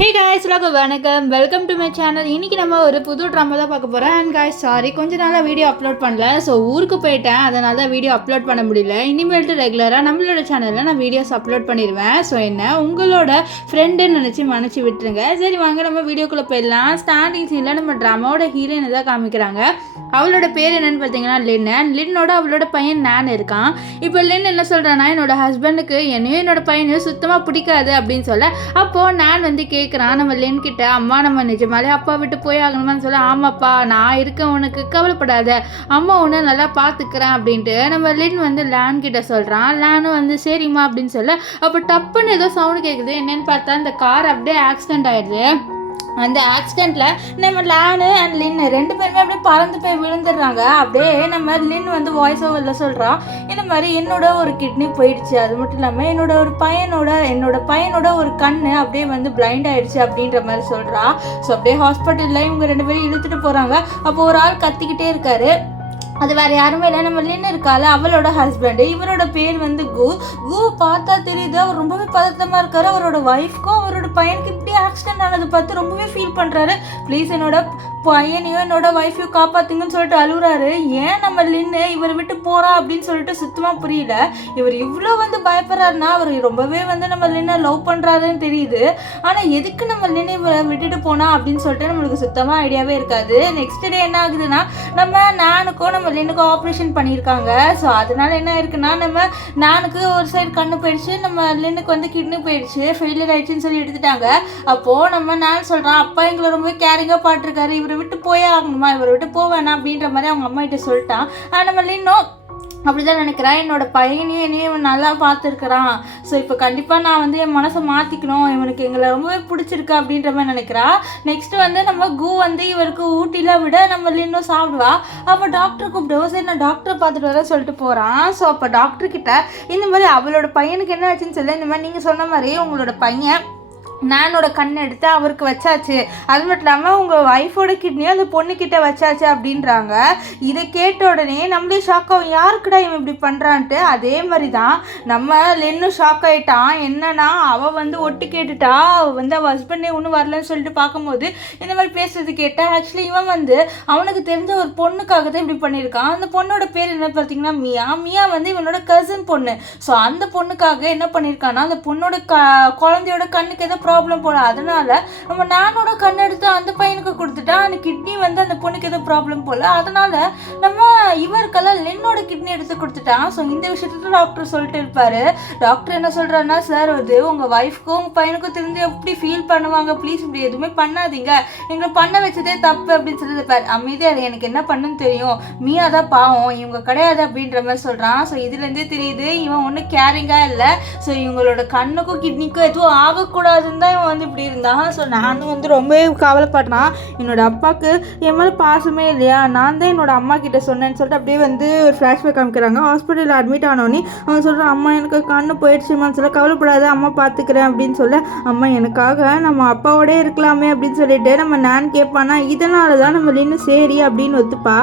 Hey guys வணக்கம், welcome to my channel. இன்றைக்கி நம்ம ஒரு புது ட்ராமா தான் பார்க்க போகிறோம். அண்ட் காய்ஸ் சாரி, கொஞ்ச நாளாக வீடியோ அப்லோட் பண்ணல. ஸோ ஊருக்கு போயிட்டேன், அதனால தான் வீடியோ அப்லோட் பண்ண முடியல. இனிமேல்ட்டு ரெகுலராக நம்மளோட சேனலில் நான் வீடியோஸ் அப்லோட் பண்ணிடுவேன். ஸோ என்ன உங்களோட ஃப்ரெண்டுன்னு நினச்சி மன்னிச்சு விட்டுருங்க. சரி வாங்க நம்ம வீடியோக்குள்ளே போயிடலாம். ஸ்டார்டிங் சீனில் நம்ம ட்ராமாவோட ஹீரோயினை தான் காமிக்கிறாங்க. அவளோட பேர் என்னென்னு பார்த்தீங்கன்னா லின்னோட அவளோட பையன் நான் இருக்கான். இப்போ லின் என்ன சொல்கிறான்னா, என்னோட ஹஸ்பண்டுக்கு என்னையும் என்னோட பையனையும் சுத்தமாக பிடிக்காது அப்படின்னு சொல்ல, அப்போது நான் வந்து கேட்குறான் நம்ம லின் கிட்ட, அம்மா நம்ம நிஜமாலே அப்பா விட்டு போய் ஆகணுமான்னு சொல்ல, ஆமாப்பா நான் இருக்கேன், உனக்கு கவலைப்படாத, அம்மா உன்னை நல்லா பார்த்துக்கிறேன் அப்படின்ட்டு நம்ம லின் வந்து லேன் கிட்ட சொல்கிறான். லேனும் வந்து சரிம்மா அப்படின்னு சொல்ல, அப்போ டப்புன்னு ஏதோ சவுண்டு கேட்குது. என்னென்னு பார்த்தா இந்த கார் அப்படியே ஆக்சிடென்ட் ஆகிடுது. அந்த ஆக்சிடெண்ட்டில் நம்ம லேனு அண்ட் லின் ரெண்டு பேருமே அப்படியே பறந்து போய் விழுந்துடுறாங்க. அப்படியே நம்ம லின் வந்து வாய்ஸ் ஓவரில் சொல்கிறான், இந்த மாதிரி என்னோட ஒரு கிட்னி போயிடுச்சு, அது மட்டும் இல்லாமல் என்னோட பையனோட ஒரு கண்ணு அப்படியே வந்து பிளைண்ட் ஆயிடுச்சு அப்படின்ற மாதிரி சொல்கிறா. ஸோ அப்படியே ஹாஸ்பிட்டலில் இவங்க ரெண்டு பேரும் இழுத்துட்டு போகிறாங்க. அப்போ ஒரு ஆள் கத்திக்கிட்டே இருக்காரு. அது வேறு யாருமே இல்லை, நம்ம லின் இருக்கால அவளோட ஹஸ்பண்டு. இவரோட பேர் வந்து கு பார்த்தா தெரியுது, அவர் ரொம்பவே பதட்டமாக இருக்காரு. அவரோட ஒய்ஃப்க்கும் அவரோட பையனுக்கு இப்படி ஆக்சிடென்ட் ஆனது பார்த்து ரொம்பவே ஃபீல் பண்ணுறாரு. ப்ளீஸ் என்னோட பையனையும் என்னோட ஒய்ஃபையும் காப்பாற்றுங்கன்னு சொல்லிட்டு அழுகுறாரு. ஏன் நம்ம லின்னு இவரை விட்டு போகிறா அப்படின்னு சொல்லிட்டு சுத்தமாக புரியல. இவர் இவ்வளோ வந்து பயப்படுறாருன்னா அவர் ரொம்பவே வந்து நம்ம லின்னை லவ் பண்ணுறாருன்னு தெரியுது. ஆனால் எதுக்கு நம்ம லின்னை இவரை விட்டுட்டு போனா அப்படின்னு சொல்லிட்டு நம்மளுக்கு சுத்தமாக ஐடியாவே இருக்காது. நெக்ஸ்ட் டே என்ன ஆகுதுன்னா, நம்ம நானுக்கும் நம்ம லின்னுக்கு ஆப்ரேஷன் பண்ணியிருக்காங்க. ஸோ அதனால என்ன இருக்குன்னா, நம்ம நானுக்கு ஒரு சைடு கண்ணு போயிடுச்சு, நம்ம லின்னுக்கு வந்து கிட்னி போயிடுச்சு, ஃபெயிலியர் ஆயிடுச்சுன்னு சொல்லி எடுத்துட்டாங்க. அப்போது நம்ம நான் சொல்கிறேன், அப்பா எங்களை ரொம்ப கேரிங்காக பாட்டிருக்காரு, இவரை விட்டு போயே ஆகணுமா, இவரை விட்டு போவேணா அப்படின்ற மாதிரி அவங்க அம்மா கிட்ட சொல்லிட்டான். நம்ம லின்னும் அப்படிதான் நினைக்கிறேன், என்னோட பையனையும் என்னையும் இவன் நல்லா பார்த்துருக்குறான். ஸோ இப்போ கண்டிப்பாக நான் வந்து என் மனசை மாற்றிக்கணும், இவனுக்கு எங்களை ரொம்பவே பிடிச்சிருக்கு அப்படின்ற மாதிரி நினைக்கிறா. நெக்ஸ்ட் வந்து நம்ம கு வந்து இவருக்கு ஊட்டிலாம் விட நம்ம லின்னும் சாப்பிடுவா. அப்போ டாக்டர் கூப்பிடுவோம், சரி நான் டாக்டரை பார்த்துட்டு வர சொல்லிட்டு போகிறான். ஸோ அப்போ டாக்டர்கிட்ட இந்த மாதிரி அவளோட பையனுக்கு என்ன ஆச்சுன்னு சொல்லி, இந்த மாதிரி நீங்கள் சொன்ன மாதிரி உங்களோட பையன் நானோட கண் எடுத்து அவருக்கு வச்சாச்சு, அது மட்டும் இல்லாமல் உங்கள் ஒய்ஃபோட கிட்னியும் அந்த பொண்ணுக்கிட்ட வச்சாச்சு அப்படின்றாங்க. இதை கேட்ட உடனே நம்மளே ஷாக் ஆகும், யாருக்குடா இவன் இப்படி பண்ணுறான்ட்டு. அதே மாதிரி தான் நம்ம லின்னும் ஷாக் ஆகிட்டான். என்னன்னா அவள் வந்து ஒட்டு கேட்டுட்டா, அவள் வந்து அவள் ஹஸ்பண்டே ஒன்றும் வரலன்னு சொல்லிட்டு பார்க்கும்போது இந்த மாதிரி பேசுறது கேட்டால், ஆக்சுவலி இவன் வந்து அவனுக்கு தெரிஞ்ச ஒரு பொண்ணுக்காக தான் இப்படி பண்ணியிருக்கான். அந்த பொண்ணோட பேர் என்ன பார்த்தீங்கன்னா மியா வந்து இவனோட கசின் பொண்ணு. ஸோ அந்த பொண்ணுக்காக என்ன பண்ணியிருக்கான்னா, அந்த பொண்ணோட குழந்தையோட கண்ணுக்கு ஏதோ ப்ராப்ளம் போல, அதனால நம்ம நானோட கண் எடுத்து அந்த பையனுக்கு கொடுத்துட்டா, அந்த கிட்னி வந்து அந்த பொண்ணுக்கு ஏதோ ப்ராப்ளம் போல, அதனால நம்ம இவருக்கெல்லாம் லின்னோட கிட்னி எடுத்து கொடுத்துட்டான். ஸோ இந்த விஷயத்துல டாக்டர் சொல்லிட்டு இருப்பாரு. டாக்டர் என்ன சொல்றாருன்னா, சார் அது உங்கள் ஒய்ஃப்க்கும் உங்கள் பையனுக்கும் தெரிஞ்சு எப்படி ஃபீல் பண்ணுவாங்க, ப்ளீஸ் இப்படி எதுவுமே பண்ணாதீங்க, எங்களை பண்ண வச்சதே தப்பு அப்படின்னு சொல்லி இருப்பார். அமைதியாக அது எனக்கு என்ன பண்ணுன்னு தெரியும், மியா தான் பாவம், இவங்க கிடையாது அப்படின்ற மாதிரி சொல்கிறான். ஸோ இதுலேருந்தே தெரியுது இவன் ஒன்றும் கேரிங்காக இல்லை. ஸோ இவங்களோட கண்ணுக்கும் கிட்னிக்கும் எதுவும் ஆகக்கூடாதுன்னு தான் இவன் வந்து இப்படி இருந்தான். ஸோ நானும் வந்து ரொம்பவே கவலைப்படுறான். என்னோட அப்பாவுக்கு என் மேலே பாசமே இல்லையா, நான் தான் என்னோட அம்மா கிட்ட சொன்னேன்னு சொல்லிட்டு அப்படியே வந்து ஒரு ஃப்ளாஷ்பேக் காமிக்கிறாங்க. ஹாஸ்பிட்டலில் அட்மிட் ஆனோடனே அவன் சொல்கிறான், அம்மா எனக்கு கண்ணு போயிடுச்சுமான்னு சொல்ல, கவலைப்படாத அம்மா பார்த்துக்கிறேன் அப்படின்னு சொல்ல, அம்மா எனக்காக நம்ம அப்பாவோடே இருக்கலாமே அப்படின்னு சொல்லிட்டு நம்ம நான் கேட்பானா, இதனால தான் நம்ம லின்னு சரி அப்படின்னு ஒத்துப்பா.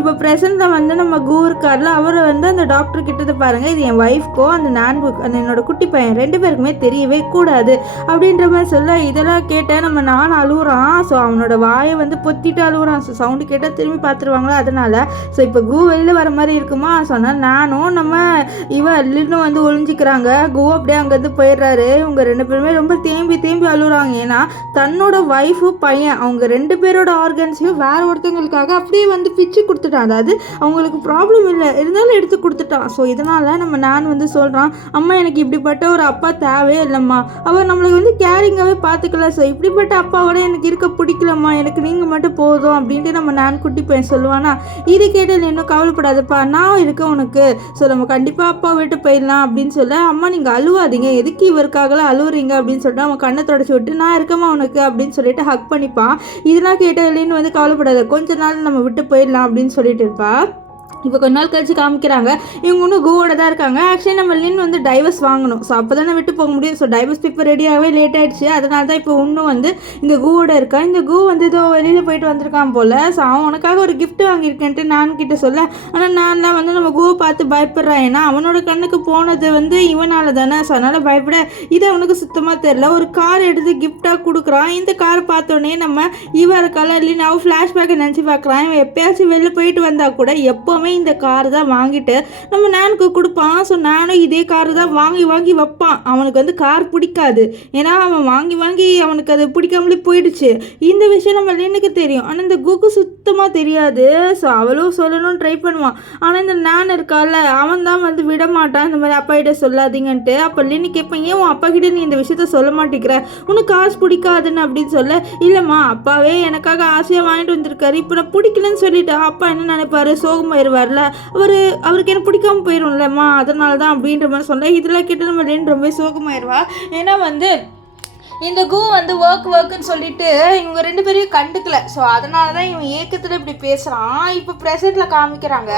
இப்போ ப்ரெசென்ட்டில் வந்து நம்ம கு இருக்கார்ல, அவரை வந்து அந்த டாக்டர் கிட்டது பாருங்கள், இது என் ஒய்ஃப்க்கோ அந்த அந்த என்னோட குட்டி பையன் ரெண்டு பேருக்குமே தெரியவே கூடாது அப்படின்ற மாதிரி சொல்ல, இதெல்லாம் கேட்டால் நம்ம நான் அழுகுறான். ஸோ அவனோட வாயை வந்து பொத்திட்டு அழுகுறான். ஸோ சவுண்டு கேட்டால் திரும்பி பார்த்துருவாங்களா, அதனால. ஸோ இப்போ கு வெளியில் வர மாதிரி இருக்குமா, சொன்னால் நானும் நம்ம லின்னும் வந்து ஒளிஞ்சிக்கிறாங்க. கு அப்படியே அங்கேருந்து போயிடுறாரு. இவங்க ரெண்டு பேருமே ரொம்ப தேம்பி அழுகுறாங்க. ஏன்னா தன்னோட ஒய்ஃபு பையன் அவங்க ரெண்டு பேரோட ஆர்கன்ஸையும் வேற ஒருத்தவங்களுக்காக அப்படியே வந்து பிச்சு கொடுத்துட்டான். அதாவது அவங்களுக்கு ப்ராப்ளம் இல்லை இருந்தாலும் எடுத்து கொடுத்துட்டான். ஸோ இதனால் நம்ம நான் வந்து சொல்கிறான், அம்மா எனக்கு இப்படிப்பட்ட ஒரு அப்பா தேவையே இல்லைம்மா, அவர் நம்மளுக்கு வந்து கேரிங்காகவே பார்த்துக்கல. ஸோ இப்படிப்பட்ட அப்பாவோட எனக்கு இருக்க பிடிக்கலம்மா, எனக்கு நீங்கள் மட்டும் போதும் அப்படின்ட்டு நம்ம நான் குட்டி பையன் சொல்லுவானா. இது கேட்டு இன்னும் கவலைப்படாதப்பா, நான் இருக்கேன் உனக்கு, ஸோ நம்ம கண்டிப்பாக அப்பா விட்டு போயிடலாம் அப்படின்னு சொல்ல, அம்மா நீங்கள் அழுவாதீங்க, எதுக்கு இவருக்காகலாம் அழுவுறீங்க அப்படின்னு சொல்லிட்டு அவன் கண்ணை தொடச்சி விட்டு, நான் இருக்கமா உனக்கு அப்படின்னு சொல்லிட்டு ஹக் பண்ணிப்பான். இதெல்லாம் கேட்ட இல்லைன்னு வந்து கவலைப்படாத, கொஞ்ச நாள் நம்ம விட்டு போயிடலாம் அப்படின்னு சொல்லிட்டு இருப்பா. இப்போ கொஞ்ச நாள் கழிச்சு காமிக்கிறாங்க இவங்க இன்னும் கூவோட தான் இருக்காங்க. ஆக்சுவலி நம்ம லின் வந்து டைவர்ஸ் வாங்கணும். ஸோ அப்போ தானே விட்டு போக முடியும். ஸோ டைவர்ஸ் பேப்பர் ரெடியாகவே லேட் ஆகிடுச்சு. அதனால தான் இப்போ இன்னும் வந்து இந்த கூவோட இருக்கா. இந்த கூ வந்து இதோ வெளியில் போயிட்டு வந்திருக்கான் போல். ஸோ அவன் உனக்காக ஒரு கிஃப்ட் வாங்கியிருக்கேன்ட்டு நான் கிட்ட சொல்ல, ஆனால் நான் தான் வந்து நம்ம கூவை பார்த்து பயப்படுறான். ஏன்னா அவனோட கண்ணுக்கு போனது வந்து இவனால தானே. ஸோ அதனால் பயப்பட இது அவனுக்கு சுத்தமாக தெரில. ஒரு கார் எடுத்து கிஃப்டாக கொடுக்குறான். இந்த காரை பார்த்தோன்னே நம்ம இவர கலர்லேயும் அவன் ஃப்ளாஷ்பேக்கை நினச்சி பார்க்குறான். இவன் எப்பயாச்சும் வெளில போயிட்டு வந்தால் கூட எப்போவுமே இந்த கார் தான் வாங்கிட்டு நம்ம நானுக்கு கொடுப்பான். ஸோ நானும் இதே கார் தான் வாங்கி வாங்கி வைப்பான். அவனுக்கு வந்து கார் பிடிக்காது. ஏன்னா அவன் வாங்கி வாங்கி அவனுக்கு அது பிடிக்காமலே போயிடுச்சு. இந்த விஷயம் நம்ம லின்னுக்கு தெரியும். ஆனால் இந்த குக்கு சுத்தமாக தெரியாது. ஸோ அவளும் சொல்லணும்னு ட்ரை பண்ணுவான். ஆனால் இந்த நான் இருக்கால அவன் தான் வந்து விட மாட்டான். இந்த மாதிரி அப்பா கிட்ட சொல்லாதீங்கன்ட்டு. அப்போ லின்னு கேட்பேன், ஏன் உன் அப்பா கிட்ட நீ இந்த விஷயத்த சொல்ல மாட்டேங்கிற, உனக்கு காசு பிடிக்காதுன்னு அப்படின்னு சொல்ல, இல்லைம்மா அப்பாவே எனக்காக ஆசையாக வாங்கிட்டு வந்திருக்காரு, இப்போ நான் பிடிக்கலன்னு சொல்லிட்டு அப்பா என்ன நினைப்பாரு, சோகமாயிருவார்ல, அவருக்கு என்ன பிடிக்காம போயிடும்லம்மா, அதனால தான் அப்படின்ற மாதிரி சொன்னேன். இதெல்லாம் கேட்டு நம்ம லின் ரொம்ப சோகமாயிருவா. ஏன்னா வந்து இந்த கூ வந்து ஒர்க்குன்னு சொல்லிட்டு இவங்க 2 பேரையும் கண்டுக்கல. ஸோ அதனால தான் இவன் ஏக்கத்தில் இப்படி பேசுகிறான். இப்போ ப்ரெசென்ட்டில் காமிக்கிறாங்க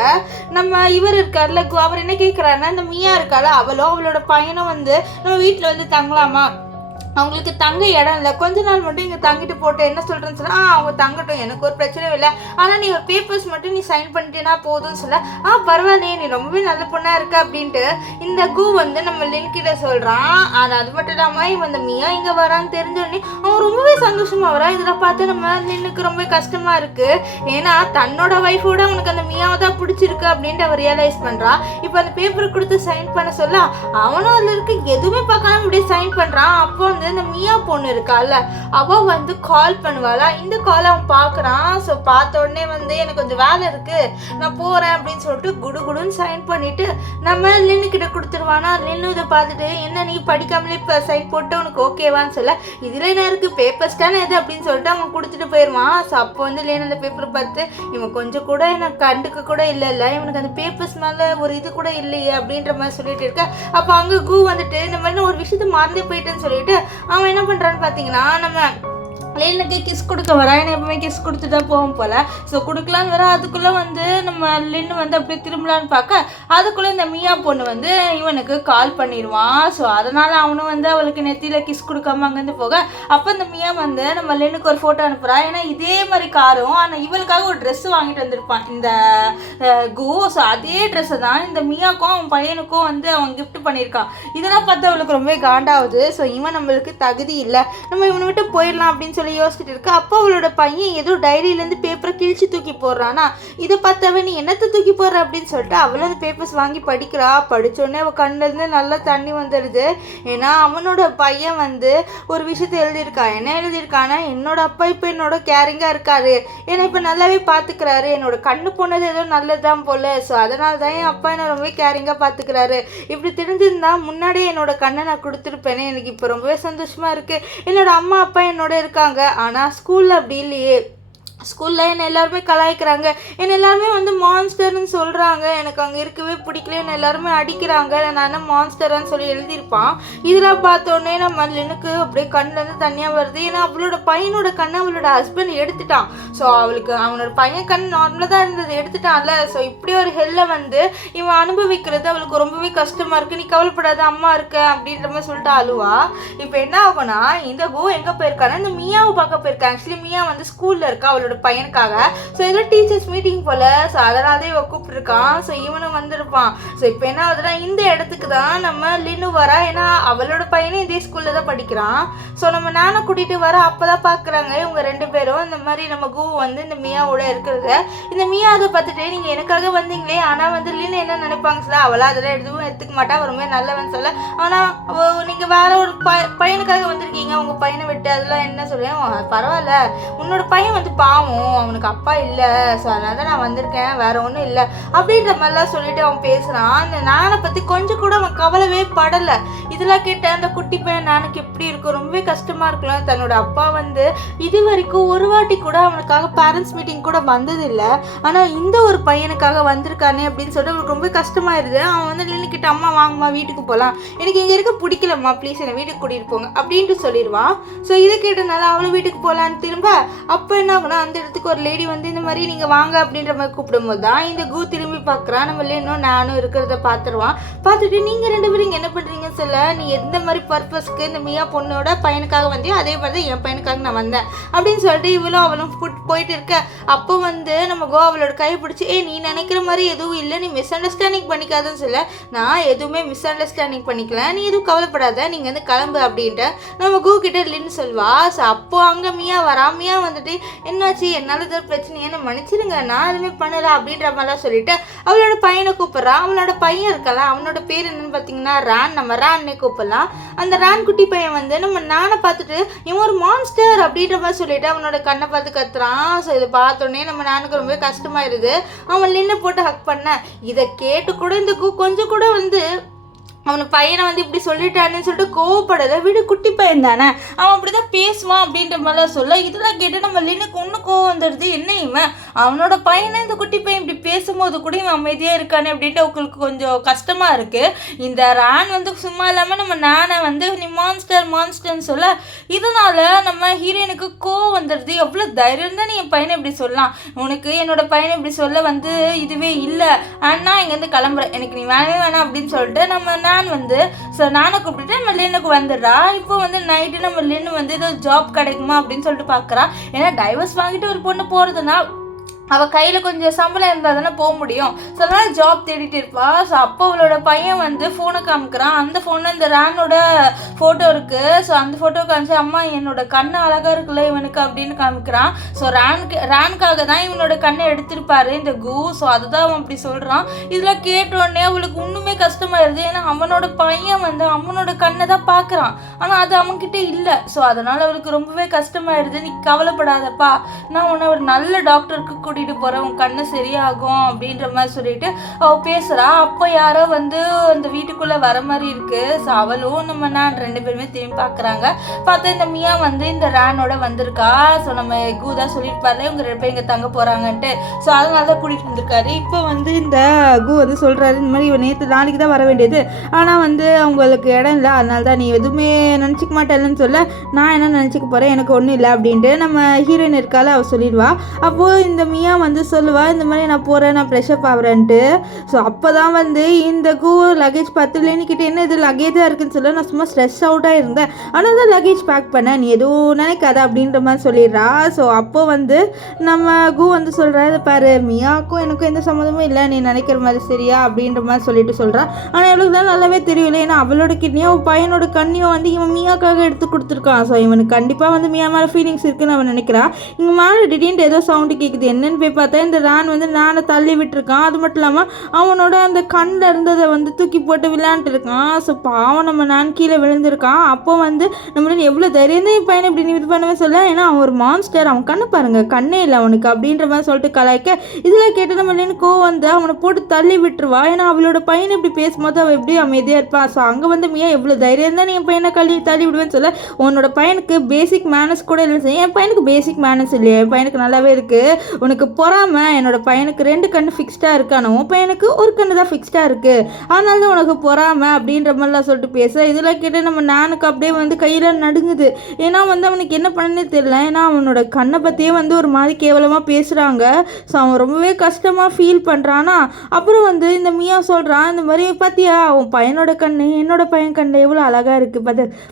நம்ம இவர் இருக்கார்ல கூ, அவர் என்ன கேட்குறாருன்னா, இந்த மியா இருக்கால அவளோட பையனும் வந்து நம்ம வீட்டில் வந்து தங்கலாமா, அவங்களுக்கு தங்க இடம் இல்லை, கொஞ்ச நாள் மட்டும் இங்கே தங்கிட்டு போட்டு என்ன சொல்கிறேன்னு சொன்னால், அவங்க தங்கட்டும், எனக்கு ஒரு பிரச்சனையும் இல்லை, ஆனால் நீ ஒரு பேப்பர்ஸ் மட்டும் நீ சைன் பண்ணிட்டேன்னா போதும்னு சொல்ல, பரவாயில்லையே நீ ரொம்பவே நல்ல பொண்ணாக இருக்க அப்படின்ட்டு இந்த கூ வந்து நம்ம லின் கிட்ட சொல்கிறான். அது மட்டும் இல்லாமல் இவன் இந்த மியா இங்கே வரான்னு தெரிஞ்சோடனே அவன் ரொம்பவே சந்தோஷமாக வரான். இதில் பார்த்து நம்ம லின்னுக்கு ரொம்ப கஷ்டமாக இருக்குது. ஏன்னா தன்னோட ஒய்ஃபோட அவனுக்கு அந்த மியாவை தான் பிடிச்சிருக்கு அப்படின்ட்டு அவர் ரியலைஸ் பண்ணுறான். இப்போ அந்த பேப்பர் கொடுத்து சைன் பண்ண சொல்ல அவனும் அதில் இருக்க எதுவுமே பார்க்காம இப்படியே சைன் பண்ணுறான். அப்போ வந்து இந்த மியா பொண்ணு இருக்கால அவ வந்து கால் பண்ணுவாளா. இந்த காலை அவன் பார்க்குறான். ஸோ பார்த்த உடனே வந்து எனக்கு கொஞ்சம் வேலை இருக்கு நான் போகிறேன் அப்படின்னு சொல்லிட்டு குடுன்னு சைன் பண்ணிட்டு நம்ம லின்னு கிட்ட கொடுத்துருவானா. லின்னு இதை பார்த்துட்டு, என்ன நீ படிக்காமலே இப்போ சைன் போட்டு உனக்கு ஓகேவான்னு சொல்ல, இதில் என்ன இருக்குது பேப்பர்ஸ் தானே இது அப்படின்னு சொல்லிட்டு அவன் கொடுத்துட்டு போயிடுவான். ஸோ அப்போ வந்து லின்னு அந்த பேப்பரை பார்த்து, இவன் கொஞ்சம் கூட எனக்கு கண்டுக்க கூட இல்லை, இவனுக்கு அந்த பேப்பர்ஸ் மேலே ஒரு இது கூட இல்லையே அப்படின்ற மாதிரி சொல்லிட்டு இருக்க. அப்போ அங்கே கூ வந்துட்டு இந்த மாதிரி ஒரு விஷயத்த மறந்தே போயிட்டேன்னு சொல்லிட்டு அவன் என்ன பண்ணுறான்னு பார்த்தீங்கன்னா, நம்ம லின்னுக்கு கிஸ் கொடுக்க வரா. ஏன்னா எப்பவுமே கிஸ் கொடுத்துட்டா போகும் போல். ஸோ கொடுக்கலான்னு வர, அதுக்குள்ளே வந்து நம்ம லின்னு வந்து அப்படியே திரும்பலான்னு பார்க்க அதுக்குள்ளே இந்த மியா பொண்ணு வந்து இவனுக்கு கால் பண்ணிடுவான். ஸோ அதனால் அவனும் வந்து அவளுக்கு நெத்தியில் கிஸ் கொடுக்காம அங்கேருந்து போக, அப்போ இந்த மியா வந்து நம்ம லின்னுக்கு ஒரு ஃபோட்டோ அனுப்புகிறான். ஏன்னா இதே மாதிரி காரும் ஆனால் இவளுக்காக ஒரு ட்ரெஸ்ஸு வாங்கிட்டு வந்திருப்பான் இந்த கூ. ஸோ அதே ட்ரெஸ்ஸை தான் இந்த மியாக்கும் அவன் பையனுக்கும் வந்து அவன் கிஃப்ட் பண்ணியிருக்கான். இதெல்லாம் பார்த்து அவளுக்கு ரொம்ப காண்டாகுது. ஸோ இவன் நம்மளுக்கு தகுதி இல்லை, நம்ம இவனை விட்டு போயிடலாம் அப்படின்னு சொல்லி யோசிச்சுட்டு இருக்கு. அப்போ அவளோட பையன் ஏதோ டைரியிலேருந்து பேப்பரை கிழிச்சு தூக்கி போடுறானா. இதை பார்த்தவன் நீ என்னத்தை தூக்கி போடுற அப்படின்னு சொல்லிட்டு அவளும் அந்த பேப்பர்ஸ் வாங்கி படிக்கிறா. படித்தோடனே அவள் கண்ணிலேருந்து நல்லா தண்ணி வந்துடுது. ஏன்னா அவனோட பையன் வந்து ஒரு விஷயத்த எழுதியிருக்கான். என்ன எழுதியிருக்கான்னா, என்னோட அப்பா இப்போ என்னோட கேரிங்காக இருக்காரு, என்னை இப்போ நல்லாவே பார்த்துக்கிறாரு, என்னோட கண்ணு போனது ஏதோ நல்லதுதான் போல, ஸோ அதனால தான் என் அப்பா என்னை ரொம்பவே கேரிங்காக பார்த்துக்கிறாரு, இப்படி தெரிஞ்சிருந்தா முன்னாடியே என்னோட கண்ணை நான் கொடுத்துருப்பேனே, எனக்கு இப்போ ரொம்பவே சந்தோஷமாக இருக்குது, என்னோட அம்மா அப்பா என்னோட இருக்காங்க. ஆனால் ஸ்கூலில் அப்படி இல்லையே, ஸ்கூலில் என்னை எல்லாருமே கலாய்க்கிறாங்க, என்னை எல்லாருமே வந்து மான்ஸ்டர்னு சொல்கிறாங்க, எனக்கு அங்கே இருக்கவே பிடிக்கல, என்னை எல்லாருமே அடிக்கிறாங்க, நான் என்ன மான்ஸ்டரான்னு சொல்லி எழுதியிருப்பான். இதெல்லாம் பார்த்தோன்னே நம்ம லின்னுக்கு அப்படியே கண்ணிலேருந்து தனியாக வருது. ஏன்னா அவளோட பையனோட கண்ணை அவளோட ஹஸ்பண்ட் எடுத்துட்டான். ஸோ அவளுக்கு அவனோட பையன் கண் நார்மலாக தான் இருந்தது, எடுத்துட்டான்ல. ஸோ இப்படி ஒரு ஹெல்லை வந்து இவன் அனுபவிக்கிறது அவளுக்கு ரொம்பவே கஷ்டமாக இருக்குது. நீ கவலைப்படாத, அம்மா இருக்க அப்படின்ற மாதிரி சொல்லிட்டு அழுவா. இப்போ என்ன ஆகும்னா, இந்த கோ எங்கே போயிருக்கானா, இந்த மியாவை பார்க்க போயிருக்கா. ஆக்சுவலி மியா வந்து ஸ்கூலில் இருக்கா அவளோட பையனுக்காக. ஸோ ஏதோ டீச்சர்ஸ் மீட்டிங் போல. ஸோ அதனால இவ கூப்பிட்டுருக்கான். ஸோ இவனும் வந்திருப்பான். ஸோ இப்போ என்ன ஆகுதுன்னா, இந்த இடத்துக்கு தான் நம்ம லின்னு வரா. ஏன்னா அவளோட பையனும் இதே ஸ்கூலில் தான் படிக்கிறான். ஸோ நம்ம நானை கூட்டிகிட்டு வர அப்போ தான் பார்க்குறாங்க இவங்க 2 பேரும் இந்த மாதிரி நம்ம கூ வந்து இந்த மியாவோட இருக்கிறத. இந்த மியா அதை பார்த்துட்டு, நீங்கள் எனக்காக வந்தீங்களே, ஆனால் வந்து லின்னு என்ன நினைப்பாங்க சொல்ல, அவளை அதெல்லாம் எதுவும் எடுத்துக்க மாட்டா, ரொம்ப நல்லவன் சொல்ல, ஆனால் நீங்கள் வேற ஒரு பையனுக்காக வந்திருக்கீங்க, உங்கள் பையனை விட்டு அதெல்லாம் என்ன சொல்லுவேன், பரவாயில்ல உன்னோட பையன் வந்து பாவம், அவனுக்கு அப்பா இல்லை, ஸோ அதனால தான் நான் வந்திருக்கேன், வேற ஒன்றும் இல்லை அப்படின்ற மாதிரிலாம் சொல்லிட்டு அவன் பேசுகிறான். அந்த நானை பற்றி கொஞ்சம் கூட அவன் கவலைவே படலை. இதெல்லாம் கேட்ட அந்த குட்டி பையன் நானுக்கு எப்படி இருக்கும், ரொம்பவே கஷ்டமாக இருக்கலாம். தன்னோட அப்பா வந்து இது வரைக்கும் ஒரு வாட்டி கூட அவனுக்காக பேரண்ட்ஸ் மீட்டிங் கூட வந்ததில்லை, ஆனால் இந்த ஒரு பையனுக்காக வந்திருக்கானே அப்படின்னு சொல்லிட்டு அவனுக்கு ரொம்ப கஷ்டமாயிருது. அவன் வந்து லின்னுக்கிட்ட, அம்மா வாங்கம்மா வீட்டுக்கு போகலாம், எனக்கு இங்கே இருக்க பிடிக்கலம்மா, ப்ளீஸ் என்னை வீட்டுக்கு கூட்டிகிட்டு போங்க அப்படின்ட்டு சொல்லிடுவான். ஸோ இதை கேட்டனால அவளும் வீட்டுக்கு போகலான்னு திரும்ப அப்போ என்ன ஆகுனா, அந்த இடத்துக்கு ஒரு லேடி வந்து இந்த மாதிரி நீங்கள் வாங்க அப்படின்ற மாதிரி கூப்பிடும்போது தான் இந்த கு திரும்பி பார்க்குறான். நம்ம இன்னும் நானும் இருக்கிறத பார்த்துருவான். பார்த்துட்டு நீங்கள் 2 பேரும் இங்கே என்ன பண்ணுறீங்கன்னு சொல்ல, நீ எந்த மாதிரி பர்பஸ்க்கு இந்த மியா பொண்ணோட பையனுக்காக வந்தியோ அதே மாதிரி தான் என் பையனுக்காக நான் வந்தேன் அப்படின்னு சொல்லிட்டு இவளும் அவளும் போயிட்டு இருக்க. அப்போ வந்து நம்ம கோ அவளோட கை பிடிச்சி, நீ நினைக்கிற மாதிரி எதுவும் இல்லை, நீ மிஸ் அண்டர்ஸ்டாண்டிங் பண்ணிக்காதுன்னு சொல்ல, நான் எதுவுமே மிஸ் அண்டர்ஸ்டாண்டிங் பண்ணிக்கல, நீ எதுவும் கவலைப்படாத, நீங்கள் வந்து கிளம்பு அப்படின்ட்டு நம்ம கோ கிட்ட இல்லைன்னு சொல்வா. ஸோ அப்போ அங்கே மியா வரா. மியா வந்துட்டு என்னாச்சு, என்னால் ஏதாவது பிரச்சனை என்ன மன்னிச்சிருங்க, நான் எதுவுமே பண்ணல அப்படின்ற மாதிரிலாம் சொல்லிட்டு அவளோட பையனை கூப்பிட்றான். அவளோட பையன் இருக்கலாம், அவனோட பேர் என்னன்னு பார்த்தீங்கன்னா ரான். நம்ம ரான்னே கூப்பிடலாம். அந்த ரான் குட்டி பையன் வந்து நம்ம நானை பார்த்துட்டு இவன் ஒரு மான்ஸ்டர் அப்படின்ற மாதிரி சொல்லிட்டு அவனோட கண்ணை பார்த்து கத்துறான். ஸோ இதை பார்த்தோன்னே நம்ம நானுக்கு ரொம்ப கஷ்டமாயிருது. அவன் நின்று போட்டு ஹக் பண்ண. இதை கேட்டு கூட இந்த கொஞ்சம் கூட வந்து அவனை பையனை வந்து இப்படி சொல்லிட்டான்னு சொல்லிட்டு கோவப்படலை. வீடு குட்டி பையன் தானே, அவன் அப்படிதான் பேசுவான் அப்படின்ற மாதிரிலாம் சொல்ல, இதெல்லாம் கேட்டு நம்ம லினுக்கு ஒன்றும் கோவம் வந்துடுது. என்ன இவன் அவனோட பையனை இந்த குட்டி பையன் இப்படி பேசும்போது கூட இவன் அமைதியாக இருக்கானே அப்படின்ட்டு அவங்களுக்கு கொஞ்சம் கஷ்டமாக இருக்குது. இந்த ரான் வந்து சும்மா இல்லாமல் நம்ம நானை வந்து நீ மான்ஸ்டர்னு சொல்ல, இதனால நம்ம ஹீரோயினுக்கு கோவம் வந்துடுது. எவ்வளோ தைரியம் தான் நீ என் பையனை இப்படி சொல்லலாம், உனக்கு என்னோட பையனை இப்படி சொல்ல வந்து இதுவே இல்லை, அண்ணா இங்கேருந்து கிளம்புறேன், எனக்கு நீ வேணவே வேணாம் அப்படின்னு சொல்லிட்டு நம்ம நான் வந்து நானை கூப்பிட்டுட்டு நம்ம லின்னுக்கு வந்துடுறா. இப்போ வந்து நைட்டு நம்ம லின்னு வந்து ஏதோ ஜாப் கிடைக்குமா அப்படின்னு சொல்லிட்டு பார்க்குறா. ஏன்னா டைவர்ஸ் வாங்கிட்டு ஒரு பொண்ணு போகிறதுனா அவள் கையில் கொஞ்சம் சம்பளம் இருந்தால் தானே போக முடியும். ஸோ அதனால் ஜாப் தேடிட்டு இருப்பாள். ஸோ அப்போ அவளோட பையன் வந்து ஃபோனை காமிக்கிறான். அந்த ஃபோனில் இந்த ரானோட ஃபோட்டோ இருக்குது. ஸோ அந்த ஃபோட்டோ காமிச்சு, அம்மா என்னோட கண்ணு அழகாக இருக்குல்ல இவனுக்கு அப்படின்னு காமிக்கிறான். ஸோ ரானுக்காக தான் இவனோட கண்ணை எடுத்திருப்பாரு இந்த கு. ஸோ அதுதான் அவன் அப்படி சொல்கிறான். இதில் கேட்டோடனே அவளுக்கு இன்னுமே கஷ்டமாயிருது. ஏன்னா அவனோட பையன் வந்து அவனோட கண்ணை தான் பார்க்குறான், ஆனால் அது அவன்கிட்ட இல்லை. ஸோ அதனால் அவளுக்கு ரொம்பவே கஷ்டமாயிருது. நீ கவலைப்படாதப்பா, நான் உன்னை ஒரு நல்ல டாக்டருக்கு கூட்டிகிட்டு போகிறேன், உன் கண்ணு சரியாகும் அப்படின்ற மாதிரி சொல்லிட்டு அவள் பேசுகிறா. அப்போ யாரோ வந்து அந்த வீட்டுக்குள்ளே வர மாதிரி இருக்குது. ஸோ அவளும் நம்ம நான் 2 பேருமே திரும்பி பார்க்குறாங்க. பார்த்தா இந்த மியா வந்து இந்த ரானோட வந்திருக்கா. ஸோ நம்ம கூதா சொல்லியிருப்பார்ல இவங்க 2 பேர் இங்கே தங்க போகிறாங்கன்ட்டு. ஸோ அதனால தான் கூட்டிகிட்டு வந்திருக்காரு. இப்போ வந்து இந்த கு வந்து சொல்கிறாரு, இந்த மாதிரி இவன் நேற்று நாளைக்கு தான் வர வேண்டியது, ஆனால் வந்து அவங்களுக்கு இடம் இல்லை, அதனால தான் நீ எதுவுமே நினச்சிக்க மாட்டேன்னு சொல்ல, நான் என்ன நினச்சிக்க போகிறேன், எனக்கு ஒன்றும் இல்லை அப்படின்ட்டு நம்ம ஹீரோயின் இருக்கால அவள் சொல்லிடுவா. அப்போது இந்த மியா வந்து சொல்லுவா, இந்த மாதிரி நான் போகிறேன், நான் ப்ரெஷப் ஆகிறேன்ட்டு. ஸோ அப்போ தான் வந்து இந்த கு லக்கேஜ் பார்த்து லேனிக்கிட்ட என்ன இது லக்கேஜாக இருக்குன்னு சொல்ல, நான் சும்மா ஸ்ட்ரெஸ் அவுட்டாக இருந்தேன், ஆனால் தான் லக்கேஜ் பேக் பண்ணேன், நீ எதுவும் நினைக்காத அப்படின்ற மாதிரி சொல்லிடுறா. ஸோ அப்போ வந்து நம்ம கு வந்து சொல்கிறா, இதை பாரு மியாவுக்கும் எனக்கும் எந்த சம்மந்தமும் இல்லை, நீ நினைக்கிற மாதிரி சரியா அப்படின்ற மாதிரி சொல்லிட்டு சொல்கிறா. ஆனால் இவளுக்கு தான் நல்லாவே தெரியல, ஏன்னா அவளோட கிட்னியும் அவள் பையனோட கண்ணியும் வந்து இவன் மியாக்காக எடுத்து கொடுத்துருக்கான். ஸோ இவனுக்கு கண்டிப்பாக வந்து மியா மேலே ஃபீலிங்ஸ் இருக்குன்னு அவன் நினைக்கிறா. இங்கே மேலே திடீர்னு ஏதோ சவுண்டு கேட்குது, என்னன்னு போய் பார்த்தா இந்த ரான் வந்து நானை தள்ளி விட்டுருக்கான். அது மட்டும் இல்லாமல் அவனோட அந்த கண்ணில் இருந்ததை வந்து தூக்கி போட்டு விளையாண்டுட்டு இருக்கான். ஸோ பாவம் நம்ம நான் கீழே விழுந்திருக்கான். அப்போ வந்து நம்மளுக்கு எவ்வளோ தைரியம் தான் என் பையனை இப்படி நீ இது பண்ணவே சொல்ல, ஏன்னா அவன் ஒரு மான்ஸ்டர், அவன் கண்ணு பாருங்க கண்ணே இல்லை அவனுக்கு அப்படின்ற மாதிரி சொல்லிட்டு கலாய்க்க, இதில் கேட்டு நம்ம எனக்கு வந்து அவனை போட்டு தள்ளி விட்டுருவா. ஏன்னா அவளோட பையனை இப்படி பேசும்போது அவள் எப்படி அமைதியாக இருப்பான். ஸோ அங்கே வந்து மியா எவ்வளோ தைரியம் தான் நீ என் பையனை தள்ளி விடுவேன்னு சொல்ல, உன்னோட பையனுக்கு பேசிக் மேனஸ் கூட இல்லை. என் பையனுக்கு பேசிக் மேனஸ் இல்லையா, என் பையனுக்கு நல்லாவே இருக்குது, உனக்கு பொறாம என்னோட பையனுக்கு 2 கண்ணு ஃபிக்ஸ்டாக இருக்கானோ, உன் பையனுக்கு ஒரு கண்ணு தான் ஃபிக்ஸ்டாக இருக்குது, அதனால தான் உனக்கு பொறாம அப்படின்ற மாதிரிலாம் சொல்லிட்டு பேச, இதில் கேட்டு நம்ம நானுக்கு அப்படியே வந்து கையில் நடுங்குது. ஏன்னா வந்து அவனுக்கு என்ன பண்ணனே தெரியல, ஏன்னா அவனோட கண்ணை பற்றியே வந்து ஒரு மாதிரி கேவலமாக பேசுகிறாங்க. ஸோ அவன் ரொம்பவே கஷ்டமாக ஃபீல் பண்ணுறானா. அப்புறம் வந்து இந்த மியா சொல்கிறான், இந்த மாதிரி பார்த்தியா உன் பையனோட கண்ணு என்னோட பையன் கண்ணு எவ்வளோ அழகாக இருக்குது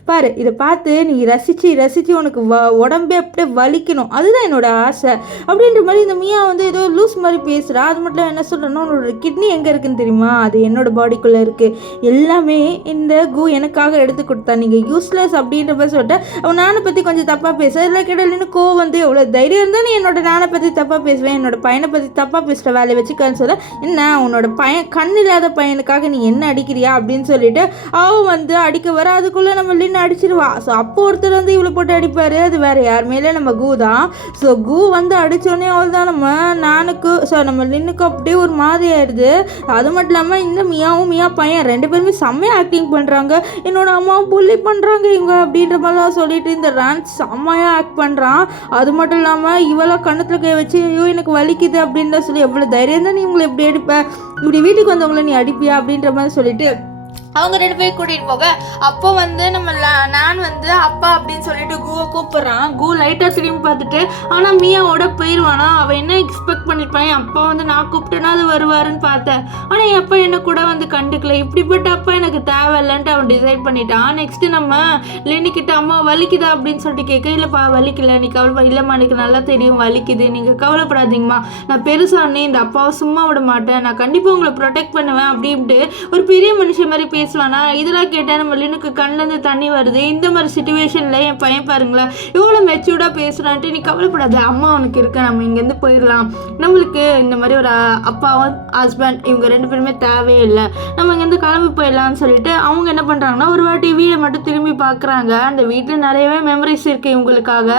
பாரு, இதை பார்த்து நீ ரசித்து உனக்கு உடம்பே அப்படியே வலிக்கணும், அதுதான் என்னோட ஆசை அப்படின்ற மாதிரி இந்த மியா வந்து ஏதோ லூஸ் மாதிரி பேசுகிறா. அது மட்டும் என்ன சொல்கிறேன்னா, உன்னோட கிட்னி எங்கே இருக்குன்னு தெரியுமா, அது என்னோட பாடிக்குள்ளே இருக்குது, எல்லாமே இந்த கு எனக்காக எடுத்து கொடுத்தா, நீங்கள் யூஸ்லெஸ் அப்படின்ற மாதிரி சொல்லிட்டு அவன் நானை பற்றி கொஞ்சம் தப்பாக பேச, இதில் கேட்டாலும் கோ வந்து எவ்வளோ தைரியம் இருந்தால் நீ என்னோட நானை பற்றி தப்பாக பேசுவேன், என்னோட பையனை பற்றி தப்பாக பேசுகிற வேலையை வச்சுக்கான்னு சொல்ல, என்ன உன்னோட பையன் கண் இல்லாத பையனுக்காக நீ என்ன அடிக்கிறியா அப்படின்னு சொல்லிட்டு அவன் வந்து அடிக்க வர, அதுக்குள்ளே நம்ம லின்னு அடிச்சிருவா. ஸோ அப்போ ஒருத்தர் வந்து இவ்வளோ போட்டு அடிப்பார், அது வேறு யார் மேலே நம்ம கு தான். ஸோ கு வந்து அடித்தோடனே அவள் தான் நம்ம நானுக்கு நம்ம லின்னுக்கு அப்படியே ஒரு மாதிரி ஆயிடுது. அது மட்டும் இல்லாமல் இந்த மியாவும் மியா பையன் 2 பேருமே செம்மையாக ஆக்டிங் பண்ணுறாங்க, என்னோட அம்மாவும் புள்ளி பண்ணுறாங்க இவங்க அப்படின்ற மாதிரிலாம் சொல்லிட்டு இந்த ரான்ஸ் செம்மையாக ஆக்ட் பண்ணுறான். அது மட்டும் இல்லாமல் இவெல்லாம் கண்ணத்தில் கை வச்சு ஐயோ எனக்கு வலிக்குது அப்படின்ற சொல்லி, எவ்வளோ தைரியம் தான் நீ இவங்களை எப்படி அடிப்ப, இப்படி வீட்டுக்கு வந்தவங்களை நீ அடிப்பியா அப்படின்ற மாதிரி சொல்லிட்டு அவங்க 2 பேரும் கூட்டிகிட்டு போக அப்போ வந்து நம்ம நான் வந்து அப்பா அப்படின்னு சொல்லிட்டு கூவை கூப்பிட்றான். கூ லைட்டாக திரும்பி பார்த்துட்டு ஆனால் மியாவோட போயிடுவானா. அவன் என்ன எக்ஸ்பெக்ட் பண்ணியிருப்பான், என் அப்பா வந்து நான் கூப்பிட்டேன்னா அது வருவாருன்னு பார்த்தேன். ஆனால் என் அப்பா என்ன கூட வந்து கண்டுக்கல. இப்படிப்பட்ட அப்பா எனக்கு தேவையில்லைன்ட்டு அவன் டிசைட் பண்ணிட்டான். நெக்ஸ்ட்டு நம்ம லினிக்கிட்ட அம்மா வலிக்குதா அப்படின்னு சொல்லிட்டு கேட்க, இல்லைப்பா வலிக்கல, நீ கவலை இல்லைம்மா, எனக்கு நல்லா தெரியும் வலிக்குது, நீங்கள் கவலைப்படாதீங்கம்மா, நான் பெருசானே இந்த அப்பாவை சும்மா விட மாட்டேன், நான் கண்டிப்பாக உங்களை ப்ரொடெக்ட் பண்ணுவேன் அப்படின்ட்டு ஒரு பெரிய மனுஷன் மாதிரி பேசுவானா. இதெல்லாம் கேட்டால் நம்ம லினுக்கு கண்ணிலேருந்து தண்ணி வருது. இந்த மாதிரி சுச்சுவேஷனில் என் பையன் பாருங்களேன் எவ்வளோ மெச்சூர்டாக பேசுகிறான்ட்டு, நீ கவலைப்படாத, அம்மா அவனுக்கு இருக்க, நம்ம இங்கேருந்து போயிடலாம், நம்மளுக்கு இந்த மாதிரி ஒரு அப்பாவும் ஹஸ்பண்ட் இவங்க 2 பேருமே தேவையே இல்லை, நம்ம இங்கேருந்து கிளம்பி போயிடலாம்னு சொல்லிட்டு அவங்க என்ன பண்ணுறாங்கன்னா ஒரு வாட்டி வீடை மட்டும் திரும்பி பார்க்குறாங்க. அந்த வீட்டில் நிறையவே மெமரிஸ் இருக்குது இவங்களுக்காக.